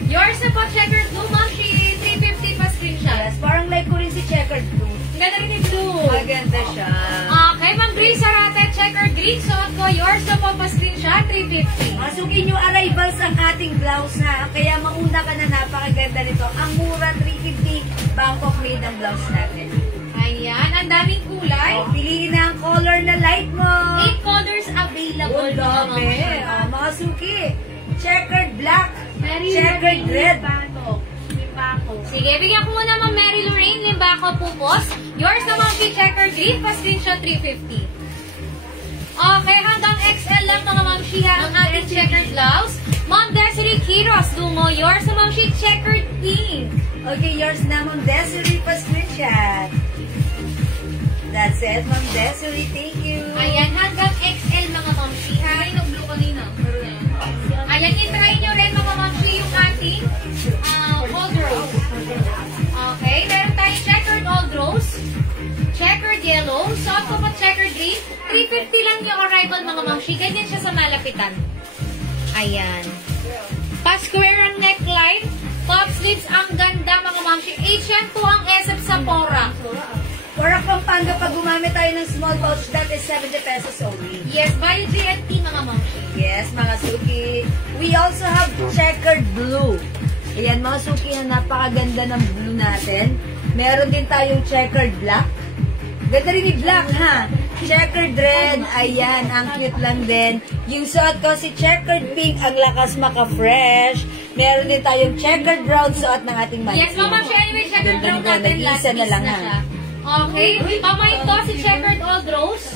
Yours na po checkered blue, Ma'am Shi. 350 pa screenshot. Yes, parang like ko rin si checkered blue. Ang ganda rin ni blue. Maganda siya. Okay, Ma'am Grace Sarate, checkered green. Suot ko, yours na po pa screenshot, 350. Masukin yung arrivals ang ating blouse ha. Kaya mauna ka na, napakaganda nito. Ang mura, 350 Bangkok made ang blouse natin. Ayan, ang daming kulay. Piliin na ang color na light mo. 8 colors available. Good dami. mga Mga suki. Checkered black. Mary Checkered red. Limbako. Sige, bigyan ko muna Ma'am Mary Lorraine Limbaco Pupos. Yours na Ma'am Shi checkered green, pa screenshot 350. Okay, hanggang XL lang mga Ma'am Shi ha, ang ating checkered blouse. Ma'am Desiree Quiros Dumo, yours na Ma'am Shi checkered pink. Okay, yours na, Ma'am Desiree pa screenshot. That's it, Ma'am Desiree. Thank you. Ayan, hanggang XL mga Ma'am Shi ha. Ay, blue kanina. Ayan, i-try nyo rin mga Ma'am Shi yung ating old rose. Okay, meron tayong checkered old rose. Checkered yellow. Suot ko pa checkered green. 350 lang yung arrival mga Ma'am Shi. Ganyan siya sa malapitan. Ayan. Pa-square ang neckline. Top sleeves. Ang ganda mga Ma'am Shi. H&M po ang SF sa Pora. Pora Pampanga, pag gumamit tayo ng small pouch, that is 70 pesos only. Yes, by GNT mga Ma'am Shi. Yes, mga suki. We also have checkered blue. Ayan, mga suki, napakaganda ng blue natin. Meron din tayong checkered black. Ganda rin yung black, ha? Checkered red. Ayan, ang cute lang din. Yung suot ko si checkered pink, ang lakas maka-fresh. Meron din tayong checkered brown suot ng ating mannequin. Yes, Ma'am Shi. Anyway, checkered Ganda brown nito, natin. Last nag-iisa na piece lang, na ha? siya. Okay. Pamay ko si checkered old rose.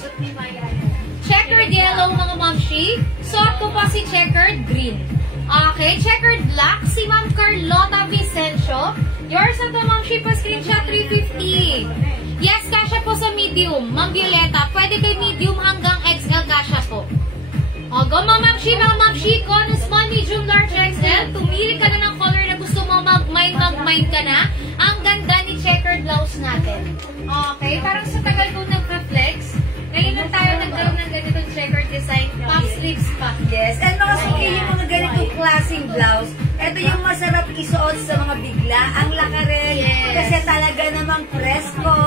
Checkered yellow mga Ma'am Shi. Suot ko pa si checkered green. Okay. Checkered black si Ma'am Carlota Vicencio. Yours na to Ma'am Shi pa screenshot 350. Yes, kasha po sa medium. Ma'am Violeta, pwede kay medium hanggang XL kasha po. O, go Ma'am Shi, mga Ma'am Shi ko ng small, medium, large, XL. Tumili ka na ng color na gusto mo, mag-mind ka na. Ang ganda ni checkered blouse natin. Okay, parang sa tagal ko nagpa-flex. Ngayon lang tayo nagkaroon ng ganitong checkered design. Puff sleeves pa. Yes, and mga suki, yung mga ganitong klaseng blouse, ito yung masarap isuot sa mga bigla. Ang laka rin, kasi talaga namang presko,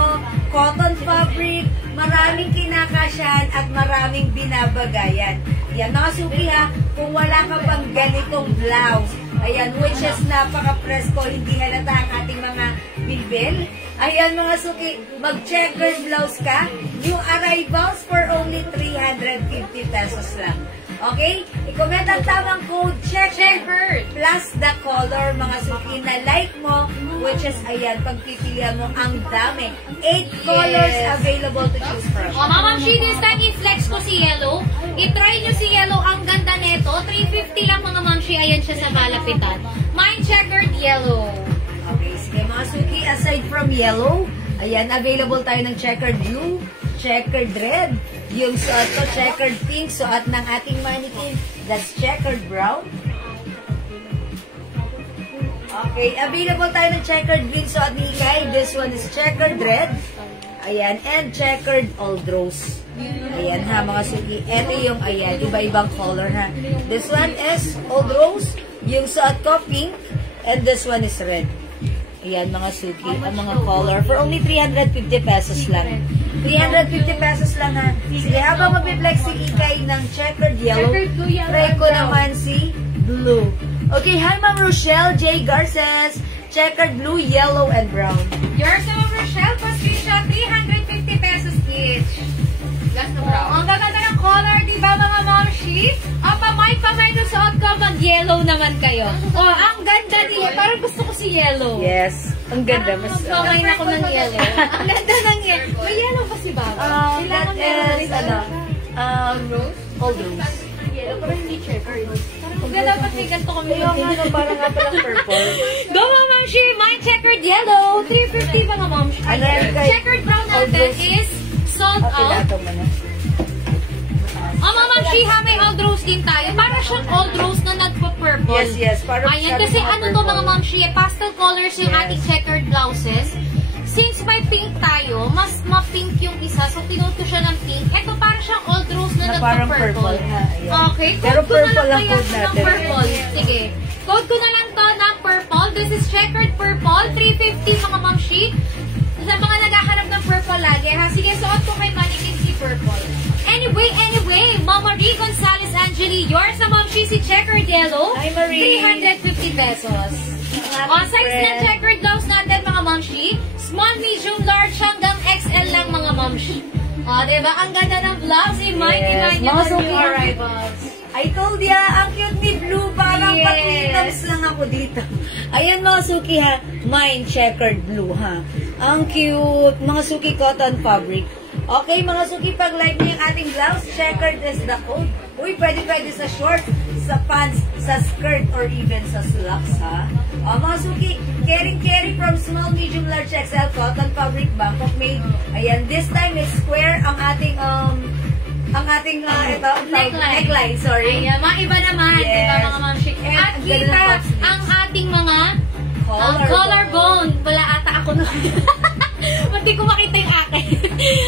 cotton fabric, maraming kinakasyan at maraming binabagayan. Yan mga suki ha, kung wala ka pang ganitong blouse, ayan, which is napaka-presko, hindi halata ang ating mga bilbil. Ayan mga suki, mag-checkered blouse ka. New arrivals for only 350 pesos lang. Okay? I-comment ang tamang code, checkered, plus the color mga suki na like mo, which is, ayan, pagpipilihan mo ang dami. 8 colors available to choose from. O, Mama Shi, this time i-flex ko si yellow. I-try nyo si yellow. Ang ganda neto. 350 lang mga Ma'am Shi. Ayan siya sa malapitan. Mine checkered yellow. Okay, sige mga suki, aside from yellow, ayan, available tayo ng checkered blue, checkered red, yung suot ko, checkered pink, suot ng ating mannequin, that's checkered brown. Okay, available tayo ng checkered green, suot ni Ikay, this one is checkered red, ayan, and checkered old rose. Ayan ha, mga suki, eto yung, ayan, iba-ibang color ha. This one is old rose, yung suot ko, pink, and this one is red. Ayan, mga suki, ang mga color. For only 350 pesos lang. 350 pesos lang ha. Sige, habang mag-flex si Ikay ng checkered yellow, try ko naman si blue. Okay, hi Ma'am Rochelle J. Garces. Checkered blue, yellow, and brown. Yours, Ma'am Rochelle, pa-screenshot, 350 pesos each. Last na brown. Ang gaganda ng color, di ba mga Ma'am Shi? Pamay na suot ko, mag-yellow naman kayo. O, ang ganda niya. Parang gusto ko si yellow. Yes, ang ganda. Mas, pamay na ko ng yellow. Ang ganda ng yellow. May yellow ba si Baba? that is, rose? Old rose. Yellow, pero hindi checkered. Kung dapat may ganito kami. Parang nga palang purple. Go, Ma'am Shi! My checkered yellow. 350 mga Ma'am Shi. Checkered brown natin is sold out. Ma'am Shi, may old rose din tayo. Para siyang old rose na nagpa-purple. Yes. Ayan, kasi ano to mga Ma'am Shi, pastel colors yung ating checkered blouses. Since may pink tayo, mas ma-pink yung isa. So, tinuot ko siya ng pink. Ito, para siyang old rose na nagpa-purple. Okay, code ko na lang kaya ng purple. Sige. Code ko na lang to ng purple. This is checkered purple. 350 mga Ma'am Shi. Sa mga naghahanap ng purple lagi, ha? Sige, suot ko kay mannequin si purple. Anyway, Mama Marie Gonzalez Angeli, yours na Ma'am Shi si checkered yellow. Hi, Marie. 350 pesos. On size ng checkered blouse natin, mga Ma'am Shi, small, medium, large, hanggang XL lang, mga Ma'am Shi. Diba? Ang ganda ng blouse. Remind you of new arrivals. I told ya, ang cute ni Blue. Parang patwitams lang ako dito. Ayan mga suki ha, mine checkered blue ha. Ang cute. Mga suki cotton fabric. Okay mga suki, pag like niyo yung ating blouse, checkered is the code. Uy, pwede sa shorts, sa pants, sa skirt, or even sa slacks ha. Mga suki, carry from small, medium, large, XL, cotton fabric, Bangkok made. Ayan, this time is square ang ating neckline, sorry. Ayan, mga iba naman, yes. Diba mga Ma'am Shi? At kita ang ating mga collarbone. Wala ata ako na. Hindi ko makita yung akin.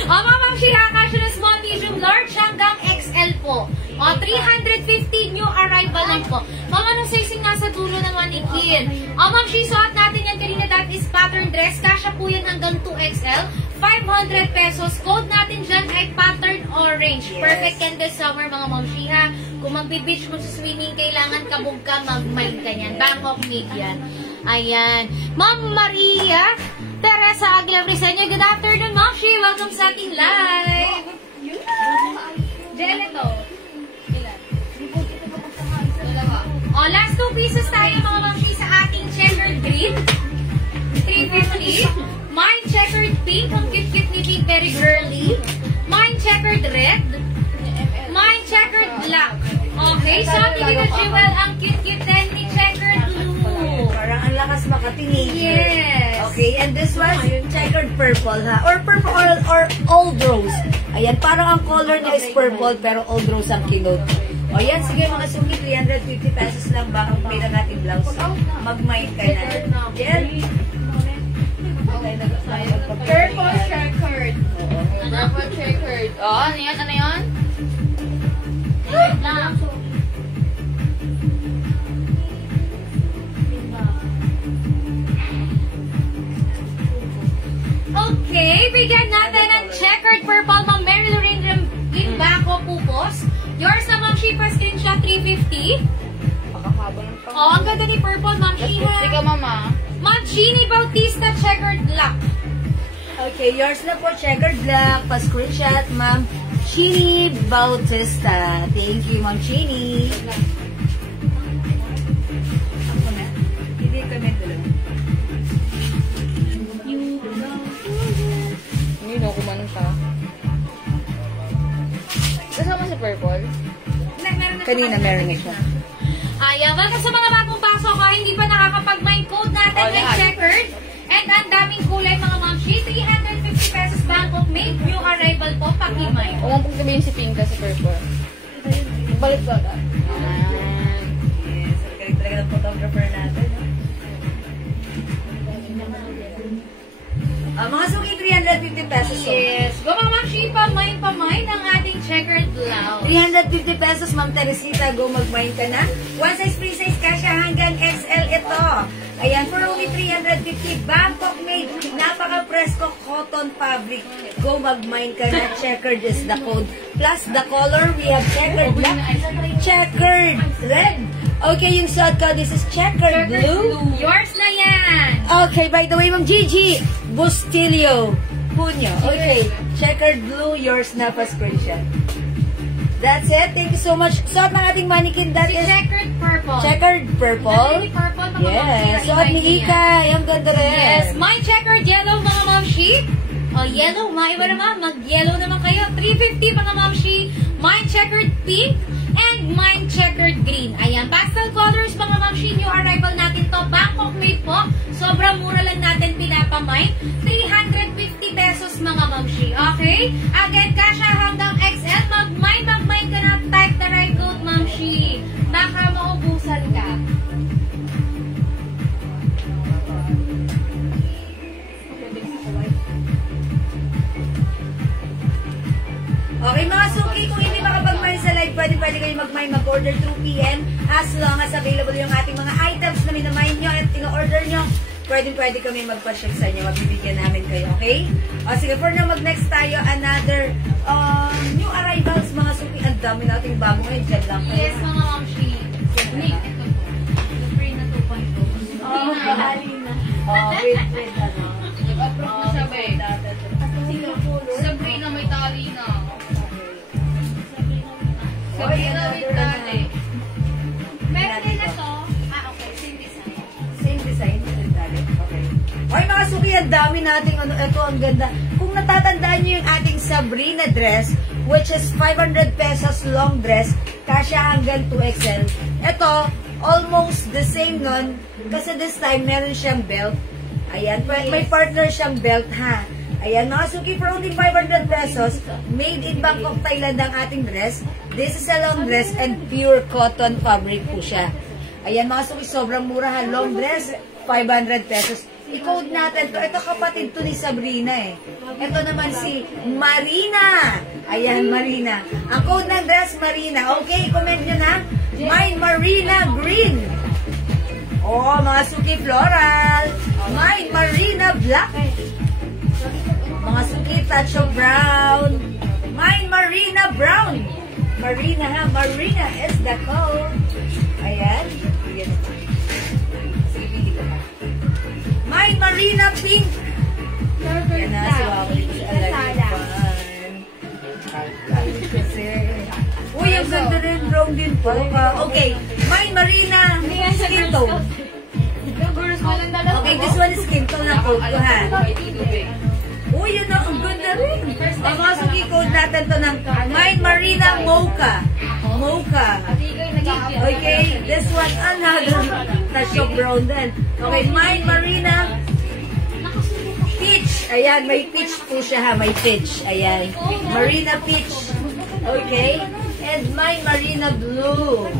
Mga Ma'am Shi, kasya na small, medium, large, hanggang XL po. 350 new arrival lang po. Mga anong sizing nasa dulo ng mannequin. Ma'am Shi, suot natin yan kanina, that is pattern dress. Kasya po yan hanggang 2XL. 500 pesos. Code natin dyan ay pattern orange. Yes. Perfect can this summer, mga Ma'am Shi, ha. Kung magbe-beach mo sa swimming, kailangan kabog ka, mag-mind ka yan. Bangkok made yan. Ayan. Ma'am Maria Teresa Aguilar Briseño, good afternoon, Ma'am Shi. Welcome sa ating live. Jelito. Last 2 pieces tayo, mga Ma'am Shi, sa ating checkered green. 350. Mine checkered pink. Ang cute-cute ni Pink, very girly. Mine checkered red. Mine checkered black. Okay, so tingin na Jewel, ang cute-cute din ni checkered blue. Parang ang lakas makatingin. Yes. Okay, and this one, checkered purple ha. Or purple or old rose. Ayan, parang ang color niya is purple pero old rose ang kinod. O yan, sige mga suki, 350 pesos lang. Baka pila natin blouse. Mag-mind ka na. Yan. Purple checkered. Purple checkered. Oh, ano yan? Ano yan? Okay, bigyan natin ng checkered purple Ma'am Mary Lorraine Limbaco Pupos. Yours na Ma'am Shi, pa-screenshot 350. Oh, ang ganda ni purple Ma'am Shi ha. Sige, mama. Ma'am Jeannie Bautista checkered black. Okay, yours na po, checkered black. Pa-screenshot, Ma'am Chini Bautista. Thank you, Ma'am Chini. Ako na. Hindi kami dalawa. Hindi na kumanon siya. Kasama si Purple? Kanina meron na siya. Ayan, welcome sa mga bagong pasok ha. Hindi pa nakakapag-mind code natin Oh, ng lahat. checkered. And ang daming kulay mga Ma'am Shi. 350 pesos Bangkok made. New arrival po, pakimay. Huwag mong sabihin si Pinka si Purple. Balik ba ka? Yes, ang galing talaga ng photographer natin. Mga suki, 350 pesos. Yes. Go mga Ma'am Shi, pamay ang ating checkered blouse. 350 pesos, Ma'am Teresita. Go mag-mind ka na. One size, free size, kasha hanggang XL ito. Ayan, for only 350. Bangkok made. Napaka-presko cotton fabric. Go mag-mind ka na. Checkered is the code. Plus the color, we have checkered black, checkered red. Okay, yung suot ko, this is checkered blue. Yours na yan. Okay, by the way, Ma'am Gigi, Bustilio, Punyo. Okay, checkered blue, yours na pa screenshot. That's it. Thank you so much. Suot ng ating mannequin, that Si is checkered purple. checkered purple. Nalili purple mga Ma'am Shi. Yes, suot ni Ikay. Ang ganda rin. Yes, my checkered yellow mga Ma'am Shi. Oh, yellow. Maiba naman. Mag-yellow naman kayo. 350 mga Ma'am Shi. My checkered pink and mine checkered green. Ayan, pastel colors mga Ma'am Shi. New arrival natin to. Bangkok made po. Sobrang mura lang natin pinapamay. 350 pesos mga Ma'am Shi. Okay? Again, kasha hanggang XL. Mag-mine ka na. Type the right code Ma'am Shi. Baka maubusan ka. Okay mga suki, kung hindi makapag-mine sa live, pwede kayo mag-mine, mag-order through PM as long as available yung ating mga items na minamine nyo at ino-order nyo. Pwede kami magpa-ship sa inyo, magbibigyan namin kayo, okay? O sige, for now, mag-next tayo, another new arrivals mga suki. Ang dami nating bago ngayon, dyan lang kayo. Yes, mga Ma'am Shi. Nick, ito po. The free na 2.2. Oh, bahali na. Oh, wait, ano. Nag-approve na siya ba eh? Sabrina may tali na. Sabrina may tali. Meron din na to. Okay. Same design. Same design. Okay. Okay mga suki, ang dami nating ito ang ganda. Kung natatandaan nyo yung ating Sabrina dress, which is 500 pesos long dress, kasya hanggang 2XL. Ito, almost the same nun, kasi this time meron siyang belt. Ayan, may partner siyang belt ha. Ayan, mga suki, for only 500 pesos, made in Bangkok, Thailand ang ating dress. This is a long dress and pure cotton fabric po siya. Ayan, mga suki, sobrang mura ha. Long dress, 500 pesos. I-code natin to. Ito kapatid to ni Sabrina eh. Ito naman si Marina. Ayan, Marina. Ang code ng dress, Marina. Okay, comment nyo na. My Marina Green. Oh, mga suki, floral. My Marina Black. Mga suki, touch of brown. My Marina Brown. Marina ha, Marina is the code. Ayan. Sige, pili ko ha. My Marina Pink. Yan na, suwawin sa alalipan. Kasi, uy, ang ganda rin, brown din po. Okay, My Marina Skin Tone. Okay, this one is skin tone na code ko ha. Uy, yun na, ang ganda rin. Ang mga suki code natin to ng My Marina Mocha. Mocha. Okay, this one, another touch of brown din. Okay, My Marina Peach. Ayan, may peach po siya ha, may peach. Ayan, Marina Peach. Okay, and my Marina Blue.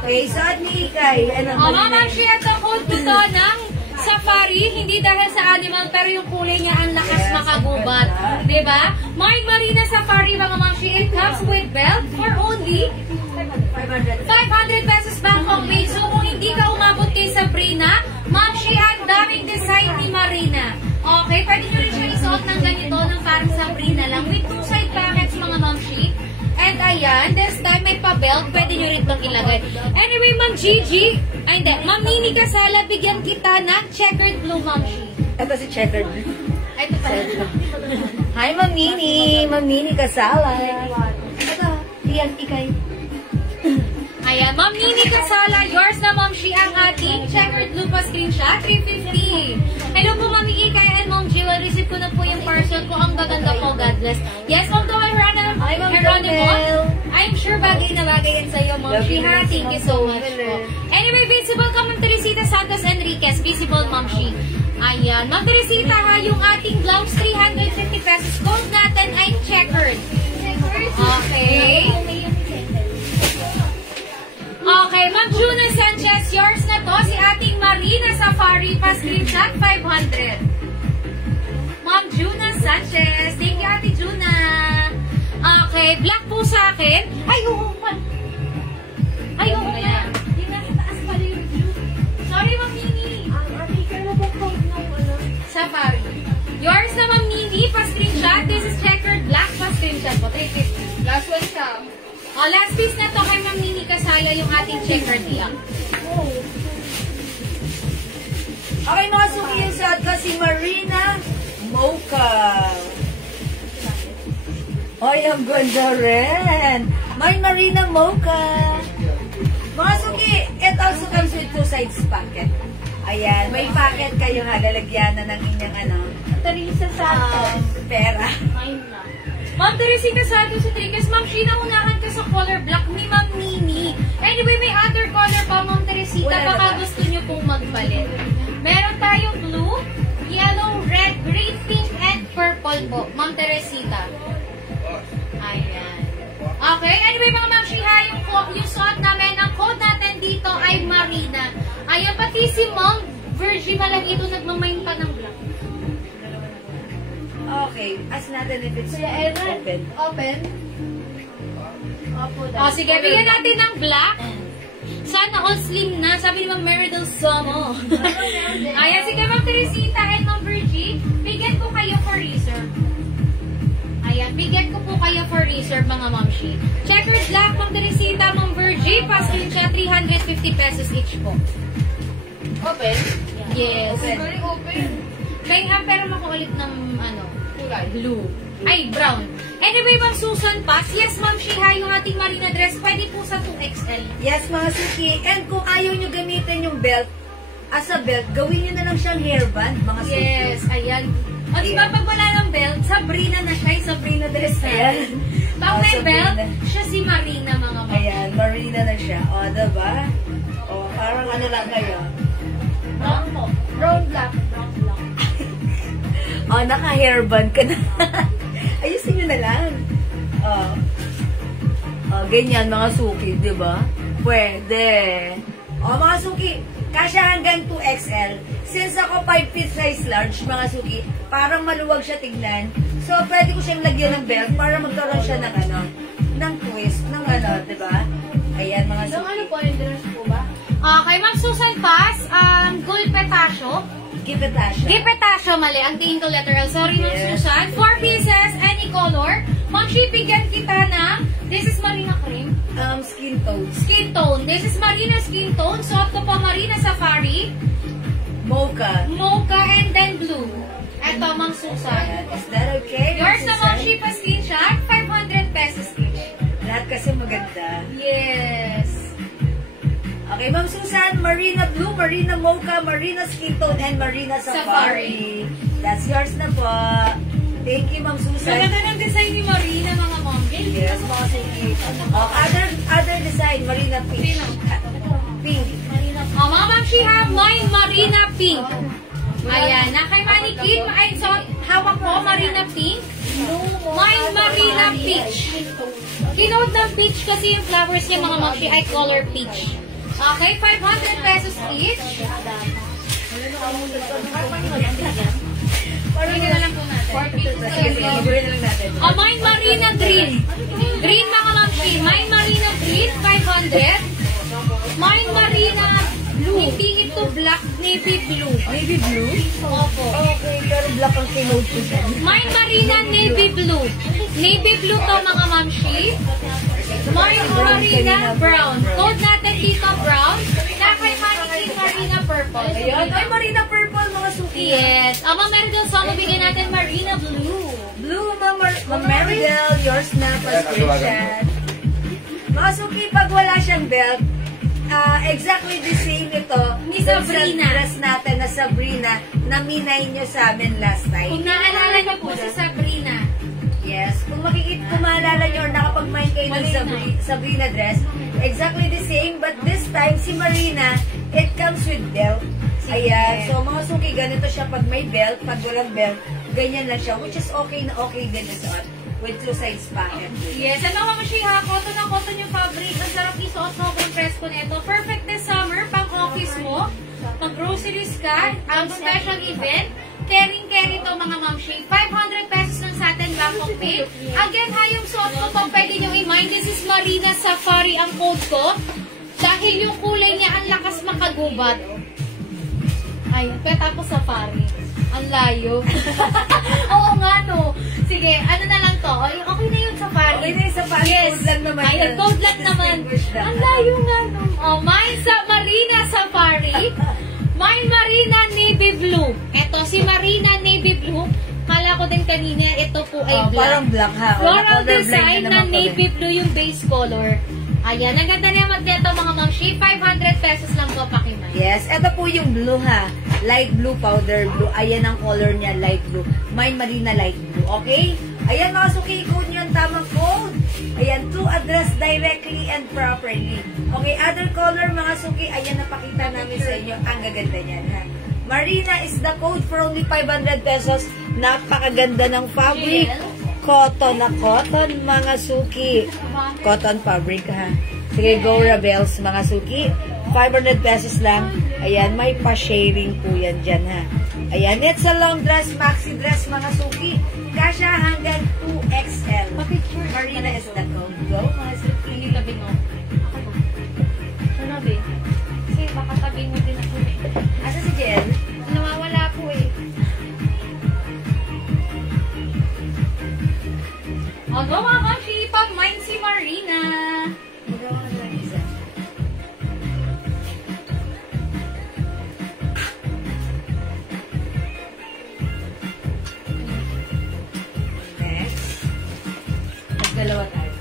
Okay, suot ni Ikay. Mga mamshi, ito code ko to ng Safari, hindi dahil sa animal, pero yung kulay niya ang lakas makagubat. Diba? My Marina Safari, mga mamshi, it comes with belt for only 500 pesos Bangkok made. So kung hindi ka umabot kay Sabrina, mamshi, ang daming design ni Marina. Okay, pwede nyo rin siya isuot ng ganito, ng parang Sabrina lang, with 2 side pockets, mga mamshi. And ayan, this time may pa-belt, pwede nyo rin itong ilagay. Anyway, Ma'am Gigi, ay hindi, Ma'am Nini Casala, bigyan kita ng checkered blue, mamshi. Ito si Checkered. Ito pala. Hi, Ma'am Nini. Ma'am Nini Casala. Ito, Ian Ikay. Ayan, Ma'am Nini Casala, yours na mamshi ang ating checkered blue pa screenshot, 350. Hello po, Ma'am Ikay and Ma'am G. Well, receive ko na po yung parcel ko. Ang gaganda po, God bless. Yes, Ma'am Tomel Geronimo. I'm sure bagay na bagay yan sa'yo, Ma'am G. Ha? Thank you so much po. Anyway, visible ka, Ma'am Teresita Santos Enriquez. Visible, Ma'am G. Ayan, Ma'am Teresita ha, yung ating blouse, 350 pesos. Code natin ay checkered. Okay. Okay, Ma'am Juna Sanchez, yours na to. Si ating Marina Safari, pa-screenshot, 500. Ma'am Juna Sanchez. Thank you, Ate Juna. Okay, black po sa akin. Ay, oo man. Ay, oo man. Yung nasa taas pala yung blue. Sorry, Ma'am Nini. Safari. Yours na, Ma'am Nini, pa-screenshot. This is checkered black, pa-screenshot po. 350. Last one siya. Oh, last piece na to kay Ma'am Nini Casala, yung ating checkered iyak. Okay, mga suki yung suot ko si Marina Mocha. Ay, ang ganda rin. My Marina Mocha. Mga suki, it also comes with 2 sides pocket. Ayan, may pocket kayo ha, lalagyan na ng inyong Teresa Santos. pera. Fine na. Ma'am Teresita Santos sa Tricas. Ma'am, unahan ka sa color black ni Ma'am Nini. Anyway, may other color pa, Ma'am Teresita. Baka gusto nyo pong magpalit. Meron tayong blue, yellow, red, green, pink, and purple po. Ma'am Teresita. Ayan. Okay, anyway mga Ma'am Shiha, yung suot namin, ang code natin dito ay Marina. Ayan, pati si Ma'am Virgie malang ito nagmamain pa ng black. Okay, ask natin if it's Kuya Evan, open. open. Opo, O, sige, bigyan natin ng black. Sana all slim na. Sabi ni Ma'am Meridel Somo. Ayan, sige Ma'am Teresita and Ma'am Virgie, bigyan ko kayo for reserve. Ayan, bigyan ko po kayo for reserve mga Ma'am-shi. Checkered black, Ma'am Teresita, Ma'am Virgie, paskin siya 350 pesos each po. Open? Yes. Open. Open. Kaya pero makuulit ng blue. Ay, brown. Anyway, Ma'am Susan Paz. Yes, Ma'am Shiha, yung ating Marina dress, pwede po sa 2XL. Yes, mga suki. And kung ayaw nyo gamitin yung belt, as a belt, gawin nyo na lang siyang hairband, mga suki. Yes, ayan. O, diba, pag wala ng belt, Sabrina na siya, yung Sabrina dress na yan. Pag may belt, siya si Marina, mga Ma'am. Ayan, Marina na siya. O, diba? O, parang ano lang kayo. Brown po. Brown black. Brown black. O, naka-hairband ka na. Ayusin nyo na lang. O, ganyan mga suki, di ba? Pwede. O, mga suki, kasya hanggang 2XL. Since ako 5 feet size large, mga suki, parang maluwag siya tignan. So, pwede ko siyang lagyan ng belt para magkaroon siya ng ng twist, ng di ba? Ayan, mga Yung suki. ano po, yung dress po ba? Okay, Ma'am Susan Paz, gold petasyo. Gipetasyo. Gipetasyo, mali. Ang tingin ko literal. Sorry, Ma'am Yes. Susan. 4 pieces, any color. Ma'am, bigyan kita na, this is Marina Cream. Skin tone. Skin tone. This is Marina Skin Tone. Suot ko pa Marina Safari. Mocha. Mocha and then blue. Eto, Ma'am Susan. Is that okay? Yours na, Ma'am Susan? pa screenshot. 500 pesos each. Lahat kasi maganda. Yes. Okay, Ma'am Susan, Marina Blue, Marina Mocha, Marina Skin Tone, and Marina Safari. That's yours na po. Thank you, Ma'am Susan. Maganda ng design ni Marina, mga Ma'am. Yes, mga sige. Other design, Marina Pink. Pink. Oh, mga Ma'am, she have mine Marina Pink. Ayan, na kay Manny So, hawak ko, Marina Pink. Mine, Marina Peach. Kinote ng peach kasi yung flowers niya, mga mamshi, ay color peach. Okay, 500 pesos each. Pwede na lang po natin. Mine, Marina Green. Green, mga mamshi. Mine, Marina Green, 500. Mine, Marina Blue. Hindi ito black, navy blue. Navy blue? Opo. Okay, pero black ang kinote ko siya. Mine, Marina Navy Blue. Navy Blue to, mga mamshi. Mine, Marina Brown. Code natin dito, brown. Na kay Mannequin, Marina Purple. Ayun. Ay, Marina Purple, mga suki. Yes. Meridel song, mabigyan natin Marina Blue. Blue, Ma'am Meridel, yours na, pa-screenshot. Mga suki, pag wala siyang belt, exactly the same ito Ni Sabrina. Sa dress natin na Sabrina na minay nyo sa amin last night. Kung naalala niyo po si Sabrina. Yes. Kung maalala nyo or nakapag-mind kayo ng Sabrina dress, exactly the same, but this time, si Marina, it comes with belt. Ayan. So, mga suki, ganito siya pag may belt, pag walang belt, ganyan lang siya, which is okay na okay din na suot. With two sides pocket. Yes, ano mga mashiha, cotton na cotton yung fabric. Ang sarap isuot mo kung presko nito. Perfect this summer, pang office mo, pang groceries ka, ang special event. Carry to mga mamshi. 500 pesos lang sa atin, Bangkok Pay. Again, ha, yung suot ko to, pwede nyo i-mind. This is Marina Safari ang code ko. Dahil yung kulay niya, ang lakas makagubat. Ayun, pero tapos Safari. Ang layo. Oo nga, no. Sige, ano na lang to? Okay na yung Safari. Okay na yung Safari. Yes. Code lang naman. Ayun, code lang naman. Ang layo nga, no. Mine sa Marina Safari. Mine Marina Navy Blue. Ito, si Marina Navy Blue. Kala ko din kanina, ito po ay black. Parang black, ha? Floral design na navy blue yung base color. Ayan, ang ganda naman dito mga mamshi. 500 pesos lang po pakimay. Yes, ito po yung blue, ha? Light blue, powder blue. Ayan ang color niya, light blue. Mine Marina light blue, okay? Ayan mga suki, code nyo ang tamang code. Ayan, to address directly and properly. Okay, other color mga suki, ayan napakita namin sa inyo. Ang gaganda niyan, ha? Marina is the code for only 500 pesos. Napakaganda ng fabric. Cotton na cotton, mga suki. Cotton fabric, ha? Sige, go Rebels, mga suki. 500 pesos lang. Ayan, may pa-sharing po yan dyan, ha? Ayan, it's a long dress, maxi dress, mga suki. Kasha hanggang 2XL. Marina is the code. Go, mga suki. Hindi tabi mo. Ano, be? Kasi baka tabi mo din ako. Asa si Jen? Nawawala po eh. O, go mga mamshi. Pag-mine si Marina. Dalawa tayo.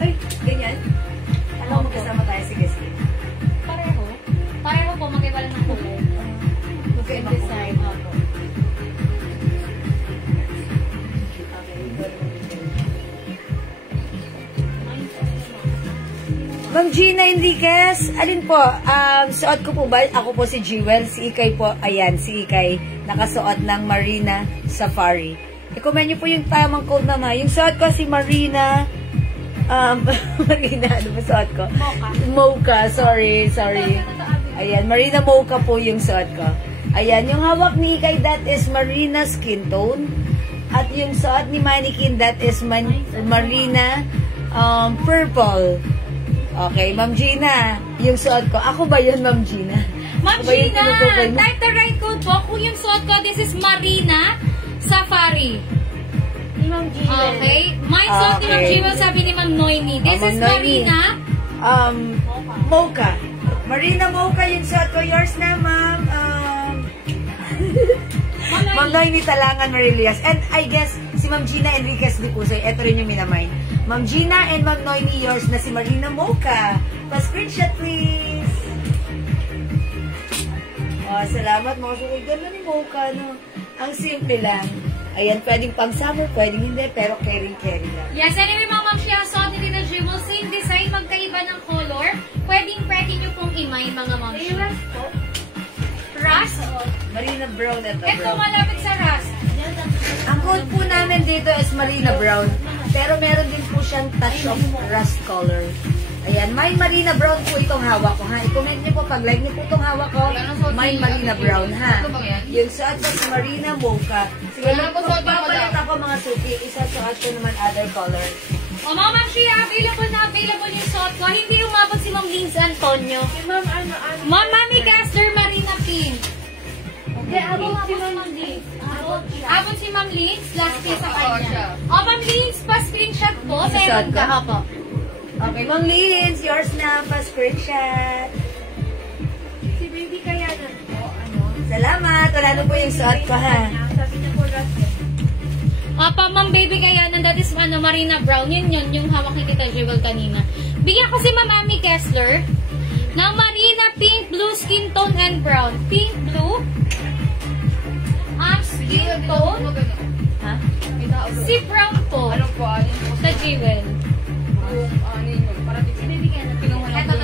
Ay, ganyan? Alam mo, magkasama tayo. Sige, sige. Pareho. Pareho po, mag-iba lang ng kulay. Magkaiba po. Design. Opo. Ma'am Gina Enriquez, alin po, suot ko po ba? Ako po si Jewel, si Ikay po, ayan, si Ikay, nakasuot ng Marina Safari. I-comment niyo po yung tamang code naman. Yung suot ko si Marina, Marina, ano ba suot ko? Mocha, sorry. Ayan, Marina Mocha po yung suot ko. Ayan, yung hawak ni Ikay, that is Marina Skin Tone. At yung suot ni Mannequin, that is Marina Purple. Okay, Ma'am Gina, yung suot ko. Ako ba yun, Ma'am Gina? Ma'am Gina, type the right code po. Kung yung suot ko, this is Marina Safari. Ma'am Gina. Okay. My suot ni Ma'am Gina, sabi ni Ma'am Noemi. This is Marina. Mocha. Marina Mocha yung suot ko. Yours na, Ma'am. Ma'am Noemi Talangan Marillas. And I guess, si Ma'am Gina Enriquez de Pusoy, ito rin yung minamind. Ma'am Gina and Ma'am Noemi, yours na si Marina Mocha. Pa-screenshot, please. Oh, salamat mga suki. Ganda ni Mocha, no? Ang simple lang. Ayan, pwedeng pang summer, pwedeng hindi, pero carry lang. Yes, anyway mga Ma'am Shia, suot ni Tita Jewel, same design, magkaiba ng color. Pwedeng nyo pong imay mga Ma'am Shia. Marina Brown ito. Ito, malapit sa rust. Ang code po namin dito is Marina Brown. Pero meron din po siyang touch of rust color. Ayan, may Marina Brown po itong hawak ko, ha? I-comment niyo po pag like niyo po itong hawak ko. May Marina Brown, ha? Yung suot ko si Marina Mocha. Sige, magpapalit ako mga suki. Isa-suot ko naman other color. O mga Ma'am Shi, available yung suot ko. Hindi umabot si Ma'am Linz Antonio. Ma'am Mami Caster, Marina Pink. Okay, abot si Ma'am Linz. Abot si Ma'am Linz, last piece sa kanya. O Ma'am Linz, pa-screenshot po. Meron ka, opo. Okay, Ma'am Linz, yours na, pa-screenshot. Si baby kaya na po, Salamat, wala na po yung suot ko, ha? sabi niya po Russell. Opo, Ma'am Baby Kayanan, that is Marina Brown. Yun, yung hawak ni Tita Jewel kanina. Bigyan ko si Ma'am Ami Kessler ng Marina Pink, Blue, Skin Tone, and Brown. Pink, Blue. Skin Tone. Ha? Si Brown po. Ano po, Sa Jewel. para Sinibigyan na. Ito.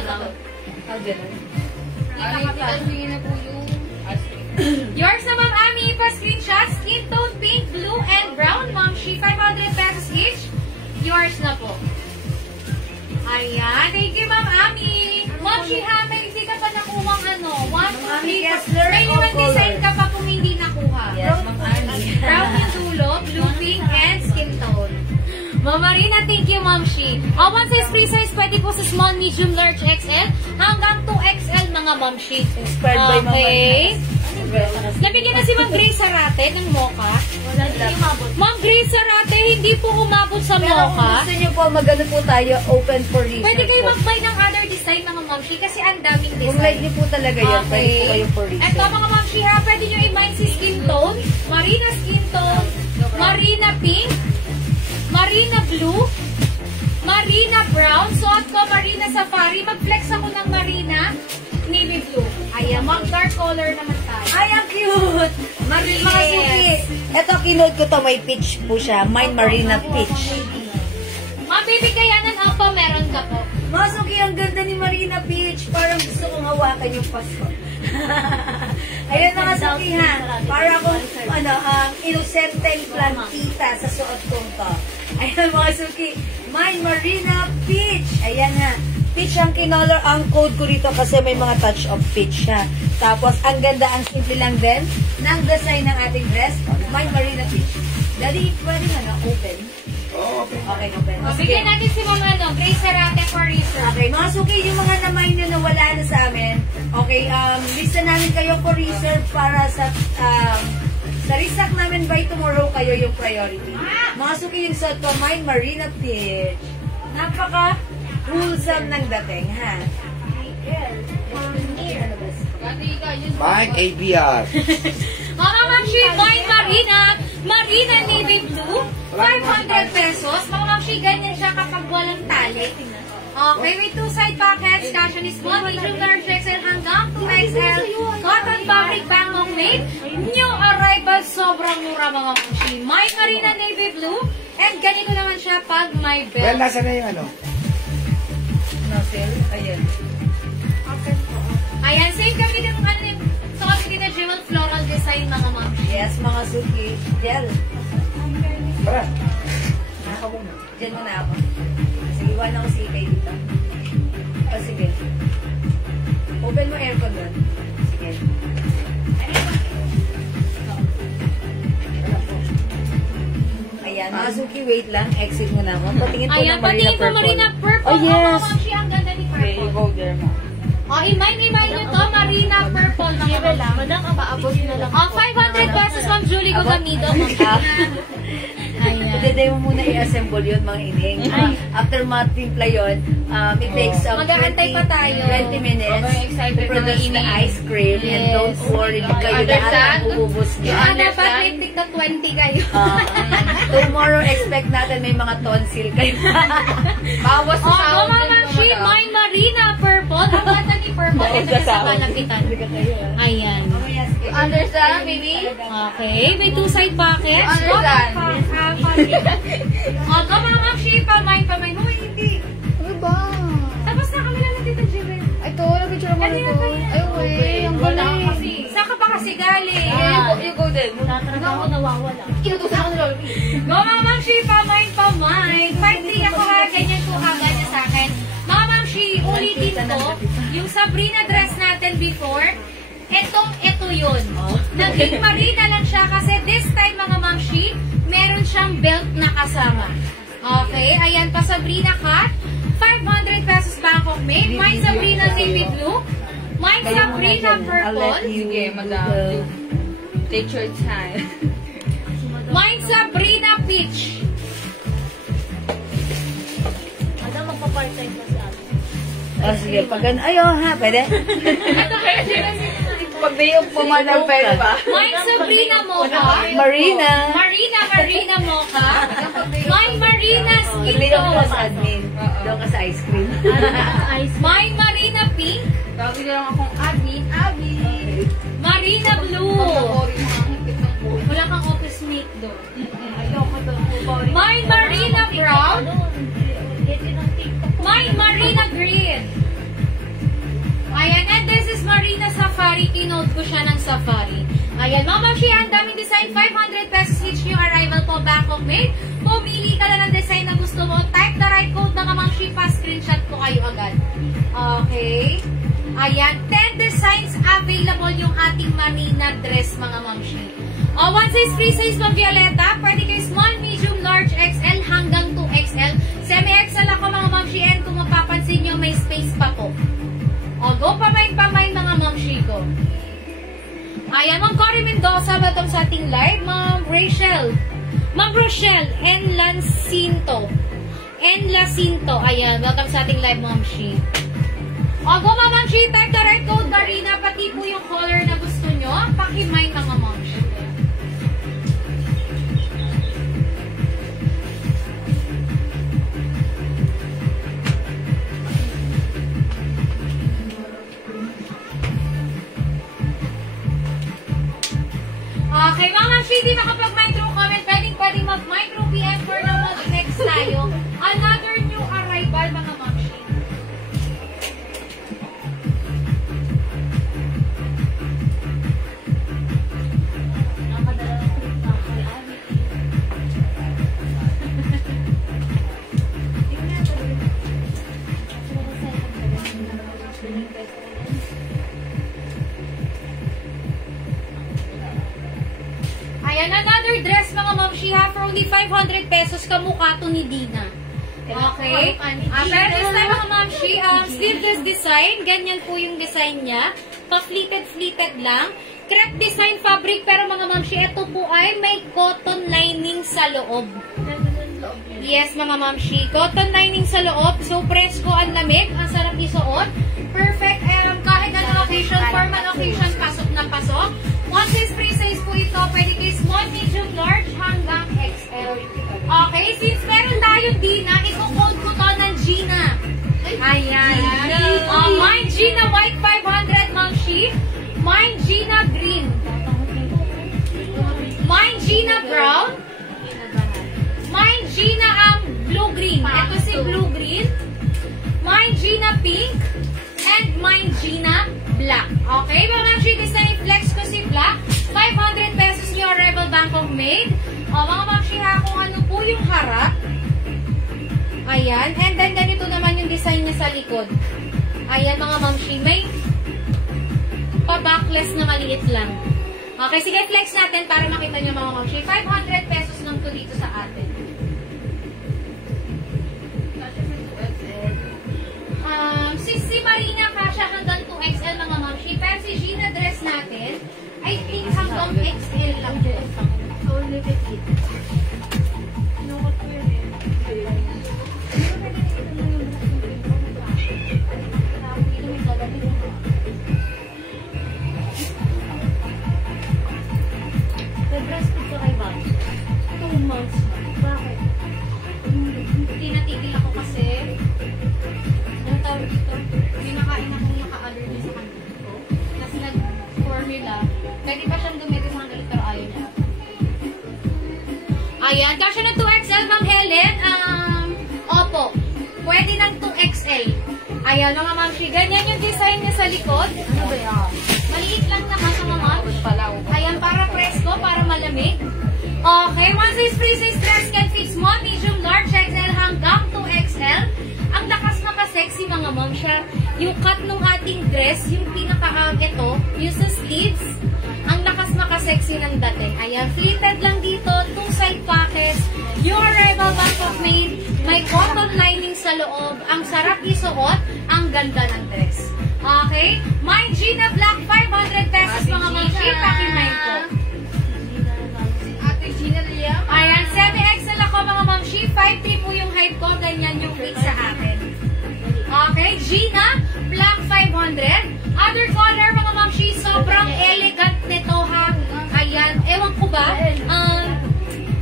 Oh, ganun. na po yung Yours na Ma'am Ami, pa-screenshot. Skin Tone, Pink, Blue, and Brown. Ma'am Shi, 500 pesos each. Yours na po. Ayan. Thank you, Ma'am Ami. Ma'am Shi, ha, may hindi ka pa nakuha Ma'am Ami Kessler, May all limang design color. ka pa kung hindi nakuha. Yes, Ma'am Ami. Brown yung dulo, blue, pink, and skin tone. Ma'am Marina, thank you, Ma'am Shi. One size, free size, pwede po sa small, medium, large, XL, hanggang 2XL, mga Ma'am Shi. Inspired by Ma'am Okay. Marina. Nabigyan na si Ma'am Grace Sarate ng mocha. Ma'am Grace Sarate, hindi po umabot sa Pero kung mocha. gusto niyo po, magano po tayo, open for research Pwede kayo po. mag-buy ng other design, mga Ma'am Shi, kasi ang daming Kung like design. niyo po talaga yan, pwede po kayo for research. Ito mga Ma'am Shi, ha, pwede nyo i-mind si skin tone, Marina skin tone, Marina pink, Marina blue, Marina brown, suot ko Marina safari, mag-flex ako ng Marina navy blue. Ayan, mag-dark color naman tayo. Ay, ang cute! Yes. Mga suki. Ito, kinood ko to, may peach po siya. Mine Marina Peach. Ma'am Baby Kayanan, apa, meron ka po. Mga suki, ang ganda ni Marina Peach. Parang gusto kong hawakan yung paso. Ayun mga suki, ha. Para akong, inosenteng plantita sa suot kong to. Ayun mga suki, Mine Marina Peach. Ayan ha. Peach ang kinolor, ang code ko rito kasi may mga touch of peach siya. Tapos, ang ganda, ang simple lang din ng design ng ating dress. Mine Marina Peach. Daddy, pwede nga open? Okay. Okay, open. Bigyan natin si Ma'am Grace Sarate for research. Okay, mga suki, yung mga namay na wala na sa amin, okay, lista namin kayo for reserve para sa restock namin by tomorrow kayo yung priority. Mga suki, yung suot ko, Mine Marina Peach. Napaka-wholesome ng dating, ha? Mike ABR. Mga Ma'am Shi, Mine Marina navy blue, 500 pesos. Mga Ma'am Shi, ganyan siya kapag walang tali. Okay, may two side pockets, cashon is small, medium, large, XL hanggang 2XL. Cotton fabric bangong made. New arrival, sobrang mura mga Ma'am Shi. Mine Marina navy blue, and ganito naman siya pag may Well, belt. nasa na yung ano? Nozzle, ayan. Ayan, same kami ng so kami na jewel floral design mga Ma'am Shi. Yes, mga suki, gel. Tara. Diyan muna ako. Sige, iwan ako si Ikay dito. O, sige. Open mo aircon doon. Sige. Ayan, mga suki, wait lang. Exit muna ako. Patingin po Ayan, ng Marina patingin po Purple. Marina Purple. Oh, yes. Ma'am Shi, ang ganda ni Okay, Purple. go there, ma'am. Imay nyo to, Marina Purple. Madam, ang paabot na lang. 500 pesos, Ma'am Julie Gogamido. Ayan. Hindi mo muna i-assemble yun, mga ining. After matimpla yun, it takes Mag-aantay pa tayo. 20 minutes Okay, excited to produce mga the ining. ice cream. And Yes. don't worry, kayo na Understand? ang ububos niyo. Dapat may tig na 20 kayo. Tomorrow, expect natin may mga tonsil kayo. Bawas sa sahod din Ma'am po, Shi, madam. Mine Marina Purple. Ang ganda ni Purple. Ito sa malapitan. Ayan. Understand, baby? Okay, may two side pockets. Understand. Ito mga Ma'am Shi, pamay. Uy, hindi. Ano ba? Tapos na kami lang natin Jewel. Ito, nag-picture mo Kanina ito. pa yan. Ay, wait. Ang galing. Saan ka pa kasi galing? ako nawawala. Inutusan ako ni Lolo. Go, Mga Mamshi, pamain. 5-3 ako ha, ganyan po agad niya sa akin. Mga Mamshi, ulitin ko, yung Sabrina dress natin before, ito yun. Naging marina lang siya kasi this time, mga Mamshi, meron siyang belt na kasama. Okay, ayan pa Sabrina cut. 500 pesos Bangkok made. Mine Sabrina navy blue. Mine Sabrina purple. Sige, madam. Take your time. Mine Sabrina peach. Madam, magpa-part-time pa si ate. Oh, sige, pag ayaw ha, pwede? Pag day off po, madam, pwede ba? Mine Sabrina mocha. Marina. Marina mocha. Mine Marina skin Hindi ako tone. sa admin. Doon ka sa ice cream. Mine Marina pink. Tawagin na lang akong admin. Abby! Marina blue. Boring mga higpit ng boring. Wala kang office mate doon. Ayoko doon. Boring. Mine Marina brown. Mine Marina green. Ayan, and this is Marina Safari. Kinote ko siya ng Safari. Ayan, Mga Mamshi, ang daming design. 500 pesos each new arrival po, Bangkok made. Pumili ka lang ng design na gusto mo. Type the right code, Mga Mamshi, pa-screenshot po kayo agad. Okay. Ayan, 10 designs available yung ating Marina dress, mga Mamshi. One size, free size pang Violeta. Pwede kayo small, medium, large, XL hanggang 2XL. Semi-XL ako, mga Mamshi, and kung mapapansin nyo, may space pa po. Go, pamay, mga Mamshi ko. Ayan, Ma'am Cory Mendoza ba itong sa ating live? Ma'am Rochelle, N. Lacinto. Ayan, welcome sa ating live, Mamshi. Go, Ma'am Mamshi, type the right code, Karina, pati po yung color na gusto nyo. Pakimay, mga Mamshi. Okay, Mga Mamshi, di nakapag-micro comment. Pwedeng mag-micro PM for na mag-next tayo. Another new arrival, mga Mamshi. Ayan, another dress, mga Mamshi, ha, for only 500 pesos, kamukha to ni Dina. Okay? Pero this time, mga Mamshi, sleeveless design. Ganyan po yung design niya. Pa-fleeted lang. Crepe design fabric, pero mga Mamshi, ito po ay may cotton lining sa loob. Yes, mga Mamshi. Cotton lining sa loob. So, presko ang lamig. Ang sarap isuot. Perfect. Kahit anong occasion, formal occasion, pasok na pasok. One size, free size po ito. Pwede kayo small, medium, large, hanggang XL. Okay, since meron tayong Dina, i-code ko to ng Gina. Ayan. Mine Gina white 500, Mamshi. Mine Gina green. Mine Gina brown. Mine Gina blue-green. Ito si blue-green. Mine Gina pink. And mine Gina black. Okay, mga Mamshi, this time flex ko si black. 500 pesos new arrival Bangkok made. Mga Mamshi, ha, kung ano po yung harap. Ayan. And then, ganito naman yung design niya sa likod. Ayan, mga Mamshi, may pa-backless na maliit lang. Okay, sige, flex natin para makita nyo, mga Mamshi. 500 pesos lang to dito sa atin. Si Marina kasha hanggang 2XL, mga Mamshi. Pero si Gina dress natin, I think hanggang XL lang po. So, limited. Inukot ko yun eh. Nag-dress ko sa kay Bob. 2 months. Bakit? Tinatigil ako kasi ang tawag dito, may nakain akong naka-allergy sa kanila ko. Kasi nag-formula. Pwede pa siyang gumito sa kanila pero ayaw niya. Ayan, kasya na 2XL, Ma'am Helen. Opo. Pwede ng 2XL. Ayan, mga Mamshi. Ganyan yung design niya sa likod. Ano ba yan? Maliit lang naman, mga Mamshi. Ayan, para presko, para malamig. free size dress can fit small, medium, large, XL hanggang 2XL. Ang lakas maka-sexy mga mom siya. Yung cut ng ating dress, yung ito, yung sa sleeves, ang lakas maka-sexy ng dating. Ayan, fitted lang dito, 2 side pockets. Yung Arrival Bank of Maine, may cotton lining sa loob. Ang sarap isuot, ang ganda ng dress. Okay? My Gina Black, 500 pesos mga mom siya. Pakimay ko. Ayan, 7XL ako mga mamshi. 5'3 po yung height ko. Ganyan yung weight sa akin. Okay, Gina, black 500. Other color mga mamshi, sobrang elegant nito ha. Ayan, ewan ko ba,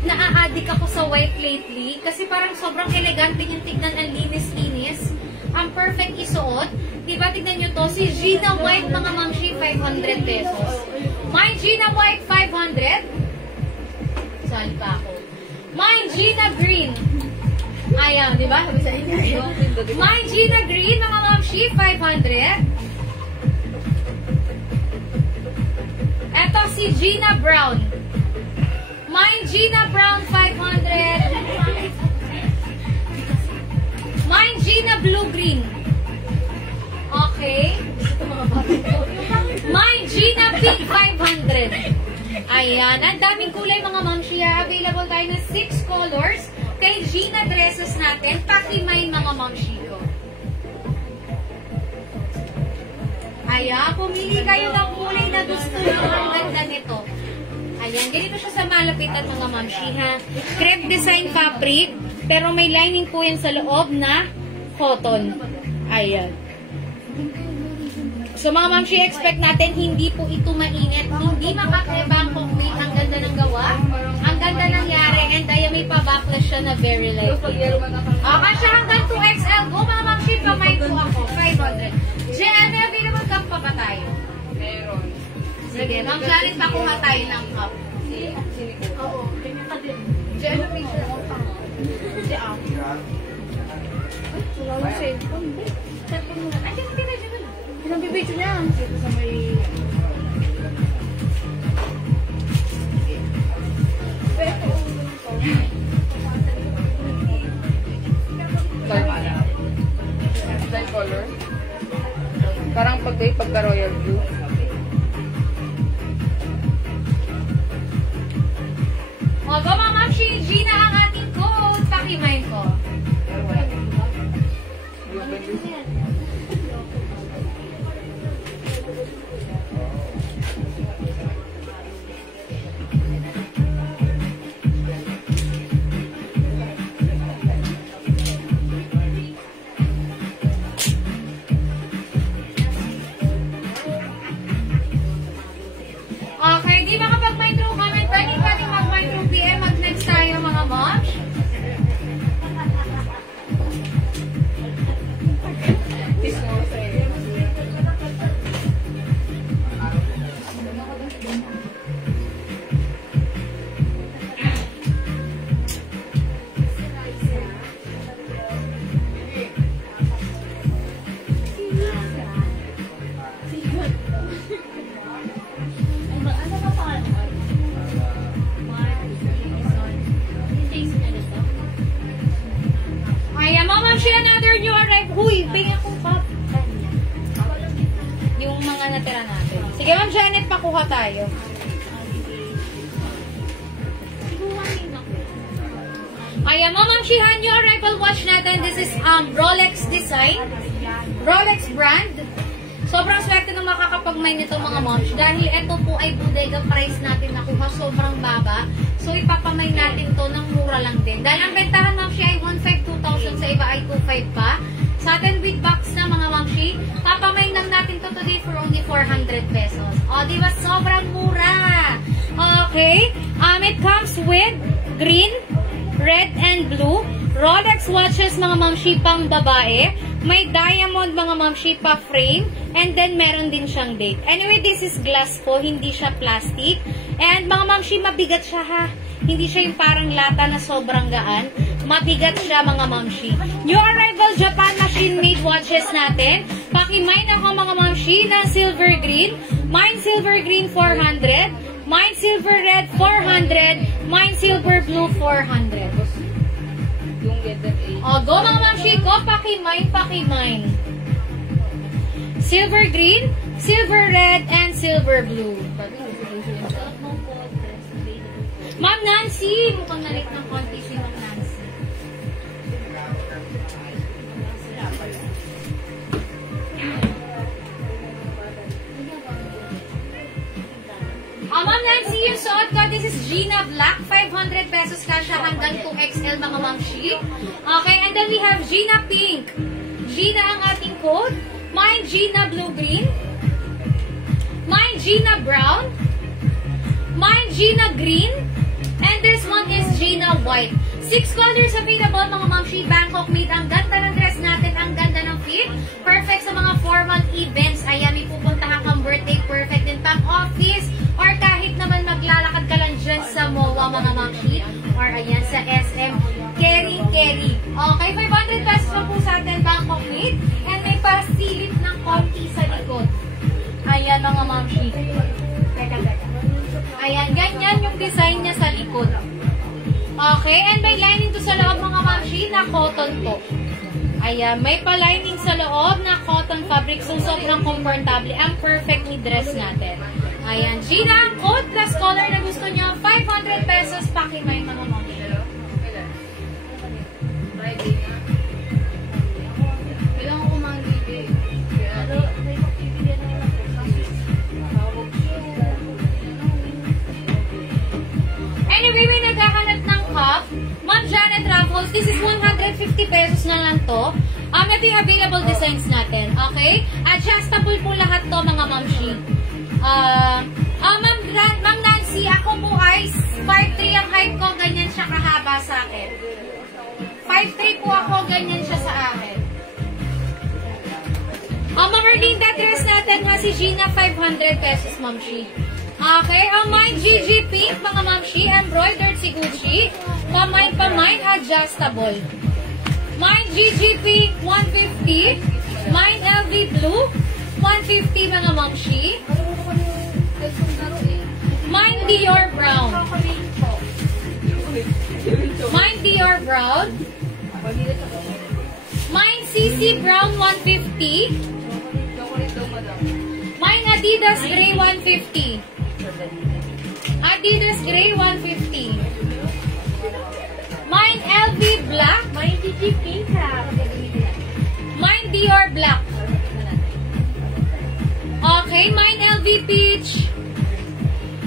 naa-addict ako sa white lately. Kasi parang sobrang elegante yung tignan, ang linis-linis. Ang perfect isuot. Diba, tignan nyo to, si Gina White mga mamshi, 500 pesos. My Gina White, 500. Saan pa ako? My Gina Green. Ayan, di ba? Sabi sa inyo. My Gina Green, mga mamshi, 500. Eto si Gina Brown. My Gina Brown, 500. My Gina Blue Green. Okay. My Gina Pink, 500. Ayan, ang daming kulay mga mamshi. Available tayo ng 6 colors kay Gina dresses natin. Pakimay mga mamshi ko. Ayan, pumili kayo ng kulay na gusto nyo. Ang ganda nito. Ayan, ganito siya sa malapitan mga mamshi ha. Crepe design fabric, pero may lining po yan sa loob na cotton. Ayan. So mga mamshi, expect natin hindi po ito mainit, hindi makakaiba ang complete, ang ganda ng gawa, ang ganda ng yari, and ayan may pa-backlash siya na very light. Kasi hanggang 2XL, go mga mamshi, pamay po ako, 500. JM, available cup pa ba tayo? Meron. Sige, Ma'am Janet, pakuha tayo ng cup. Oo, ganyan ka din. JM, picture ako pa. JM. Wala yung cellphone. Cellphone mo na. Ay, hindi na dyan. Pinag-video niya. Dito sa may... Light color. Parang pagka-royal blue. O, go mga mamshi. Gina ang ating code. Pakimay ko. Okay, di makapag-mind through comment, pwede mag-mind through PM, mag-next tayo mga moms. Ayan, Mama, another new arrive. Huy, bigyan akong cup. Yung mga natira natin. Sige, Ma'am Janet, pakuha tayo. Ayan, Ma'am Shihan, new arrival watch natin. This is Rolex design. Rolex brand. Sobrang swerte nung makakapag-mine nito mga moms. Dahil ito po ay bodega price natin nakuha. Sobrang baba. So, ipapamay natin to ng mura lang din. Dahil ang bentahan, mamshi, ay 1,500, 2,000. Sa iba ay 2,500 pa. Sa atin with box na mga mamshi, papamay lang natin to today for only 400 pesos. O, diba? Sobrang mura. Okay. It comes with green, red, and blue. Rolex watches, mga mamshi, pang babae. May diamond, mga mamshi, pa frame. And then, meron din siyang date. Anyway, this is glass po. Hindi siya plastic. And, mga mamshi, mabigat siya ha. Hindi siya yung parang lata na sobrang gaan. Mabigat siya, mga mamshi. New arrival Japan machine-made watches natin. Pakimine ako, mga mamshi, na silver green. Mine silver green, 400. Mine silver red, 400. Mine silver blue, 400. Yung letter A. O, go mga mamshi. Go, paki-mine. Silver green, silver red, and silver blue. Ma'am Nancy! Mukhang nalik ng konti si Ma'am Nancy. Ma'am Nancy, yung suot ko, this is Gina Black. 500 pesos ka siya hanggang 2XL mga mamshi. Okay, and then we have Gina Pink. Gina ang ating code. Mine Gina Blue-Green. Mine Gina Brown. Mine Gina Green. And this one is Gina White. 6 colors available mga mamshi. Bangkok made. Ang ganda ng dress natin. Ang ganda ng fit. Perfect sa mga formal events. Ayan, may pupunta kang birthday. Perfect din pang office. Or kahit naman maglalakad ka lang dyan sa MOA mga mamshi. Or ayan sa SM. Carry. Okay, 500 pesos pa po sa atin. Bangkok made. And may pasilip ng konti sa likod. Ayan mga mamshi. Ayan, ganyan yung design niya sa likod. Okay, and may lining to sa loob mga mamshi na cotton po. Ayan, may pa-lining sa loob na cotton fabric. So, sobrang comfortable. Ang perfectly dress natin. Ayan, Gina, ang code plus color na gusto nyo, 500 pesos. Pakimay mga mamshi. Kailangan ko mang libre. Anyway, may naghahanap ng cup. Ma'am Janet Raffles, this is 150 pesos na lang to. Ito yung available designs natin. Okay? Adjustable po lahat to mga mamshi. Ma'am Nancy, ako po ay 5'3 ang height ko. Ganyan siya kahaba sa akin. 5'3 po ako. Ganyan siya sa akin. Ma'am Erlinda, dress natin ha si Gina, 500 pesos mamshi. Okay, mine GG Pink, mga mamshi, embroidered si Gucci. Pamine, adjustable. Mine GG Pink, 150. Mine LV Blue, 150 mga mamshi. Mine Dior Brown. Mine Dior Brown. Mine CC Brown, 150. Mine Adidas Gray, 150. Adidas Gray, 150. Mine LV Black. May GG Pink ha. Mine Dior Black. Okay, mine LV Peach.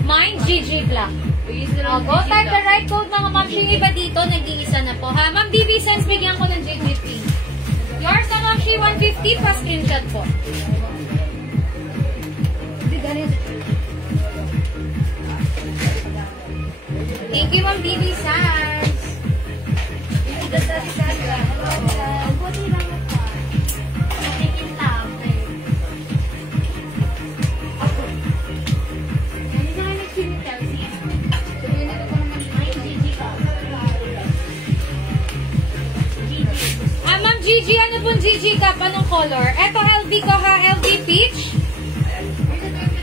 Mine GG Black. Go type the right code mga mamshi. Yung iba dito, nag-iisa na po ha. Ma'am DB Sense, bigyan ko ng GG Pink. Yours na mamshi, 150 pa screenshot po. Thank you, Ma'am DB Sans. Ma'am Gigi, ano pong Gigi Cup? Anong color? Eto LV ko ha, LV Peach,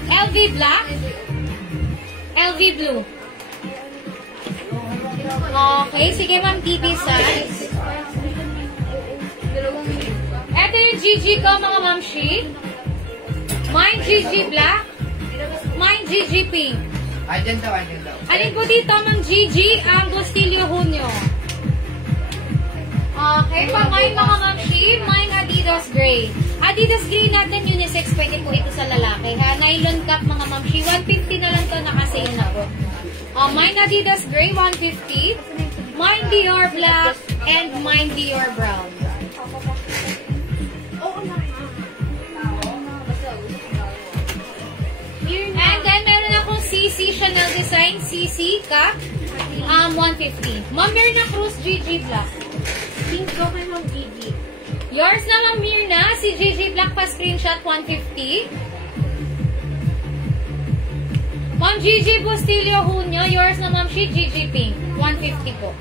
LV Black, LV Blue. Okay, sige Ma'am DB size. Ito yung GG ko mga mamshi. Mine GG Black. Mine GG Pink. Andyan daw. Alin po dito Ma'am GG ang Bustilio Junio. Okay, pa mine mga mamshi. Mine Adidas Gray. Adidas Gray natin unisex. Pwede po ito sa lalaki ha. Nylon cap mga mamshi. 150 na lang to, nakasale na po. Mine Adidas Gray, 150. Mine Dior Black. And mine Dior Brown. And then, meron akong CC Chanel Design, CC Cap, 150. Ma'am Mirna Cruz, GG Black. Pink ko kay Ma'am Gigi. Yours na Ma'am Mirna, si GG Black pa screenshot, 150. Ma'am Gigi Bustilio Junio, yours na Ma'am si GG Pink, 150 po.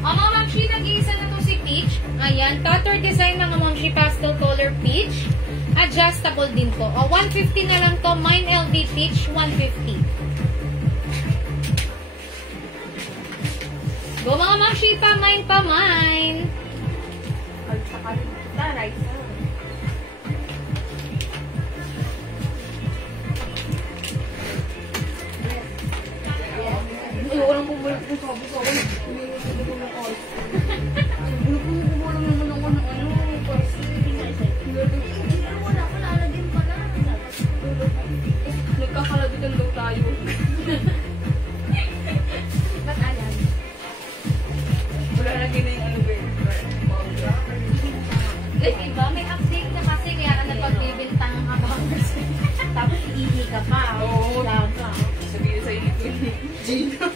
Ma'am Shi, nag-iisa na to si Peach. peach. Ayan, cutter design mga mamshi, pastel color peach. Adjustable din po. O, 150 na lang to. Mine LV peach, 150. Go mga mamshi, pa-mine, pa-mine. Ayoko lang bumalik kung sabi ko ako. Hindi ko ng oil. Bumalik naman ako ng ano. Kasi wala ko naalagin pa na. Nagkakaladitan daw tayo. Ba't alam? Wala lagi na yung ano ba yun. Diba, may update na kasi kaya ka napagbibintang ka ba? Tapos iihi ka pa. Oo. Sabihin sa inyo ko Gino.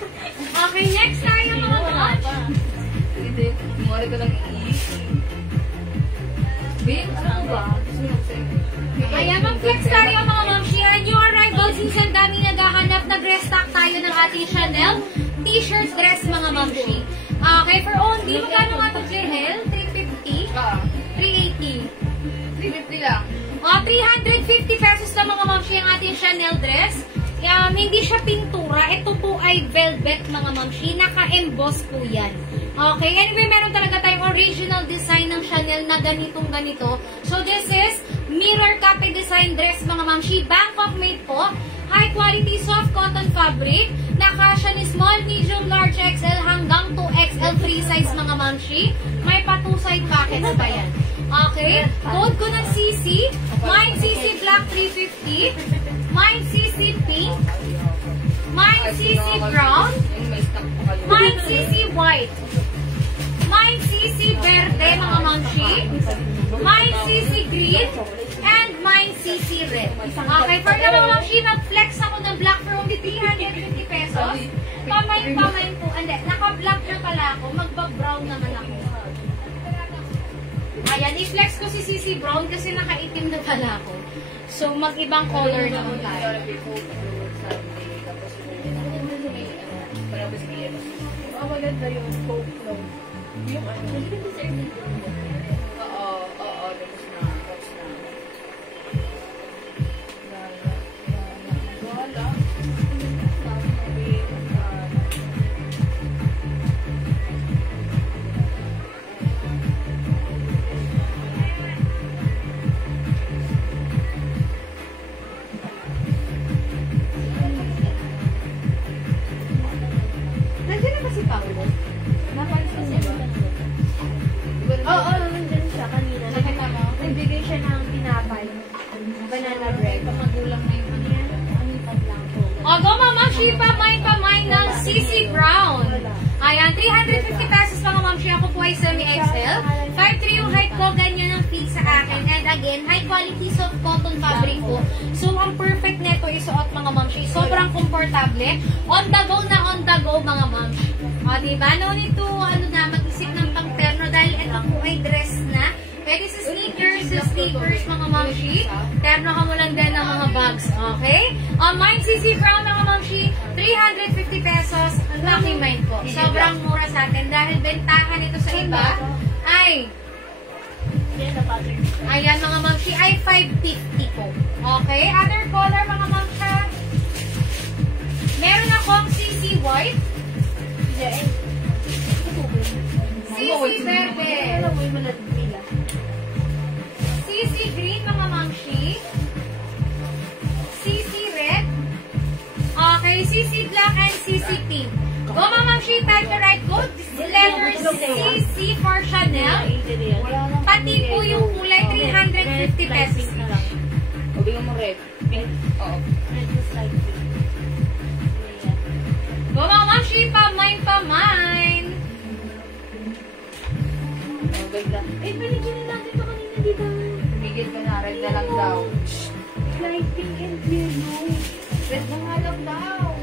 Okay, next tayo mga watch. Hindi. Mori ko lang i-easy. Babe, ano ba? Ayan, mag-flex tayo mga mamshi. New arrivals, minsan dami naghahanap. Nag-restock tayo ng ating Chanel t-shirts dress mga mamshi. Okay, for only, magkano nga ito, Jehel? 350? 380? 350 lang. 350 pesos na mga mamshi ang ating Chanel dress. Hindi siya pintura. Ito po ay velvet mga mamshi. Naka-emboss po yan. Okay, anyway, meron talaga tayong original design ng Chanel na ganitong ganito. So, this is mirror copy design dress mga mamshi. Bangkok made po. High quality soft cotton fabric. Nakasya ni small, medium, large XL hanggang 2XL free size mga mamshi. May pa 2 side pockets pa yan. Okay, code ko ng CC. Mine CC Black 350. Mine CC Pink. Mine CC Brown. Mine CC White. Mine CC Verde mga mamshi. Mine CC Green. And mine CC Red. Okay, for the mga mamshi, mag-flex ako ng black for only 350 pesos. Pamain po. Hindi, naka-black na pala ako. Magba-brown naman ako. Ayan, i-flex ko si CC Brown kasi nakaitim na pala ako. So, mag-ibang color naman tayo. Maganda yung coke flow. Yung ano. Oo. Tapos na. Wala. Nandiyan na ba si Paolo? Napansin niya ba? Oo, nandun siya kanina. Nakita mo? Nagbigay siya ng tinapay. Banana bread. Magulang na yung ano yan. O, go mama, pa-mine ng CC Brown. Ayan, 350 pesos mga mamshi. Ako po ay semi-XL. 5'3 yung height ko, ganyan ang fit sa akin. And again, high quality soft cotton fabric po. So, ang perfect neto isuot mga mamshi. Sobrang komportable. On the go mga mamshi. O, diba? No need to, mag-isip ng pang-terno dahil ito po ay dress na. Pwede sa sneakers, mga mamshi. Terno ka mo lang din ng mga bags, okay? Mine CC Brown, mga mamshi, 350 pesos. Lucky mine po. Sobrang mura sa atin dahil bentahan ito sa iba ay, ayan mga mamshi, ay 550 po. Okay? Other color, mga mamsha. Meron akong CC White. CC Verde. CC Green, mga mamshi. CC Red. Okay, CC Black and CC Pink. Go, mga mamshi, type the right code. Letter CC for Chanel. Pati po yung kulay, 350 pesos. O, bigyan mo red. Pink. Oo. Go, mga mamshi, pa-mine. Maganda. Pinigyan natin ito kanina, di ba? Bigyan ka na. Red na lang daw. Light pink and yellow. Red na nga lang daw.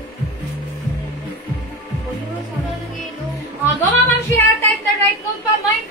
Go, mga mamshi, type the right code, pa-mine.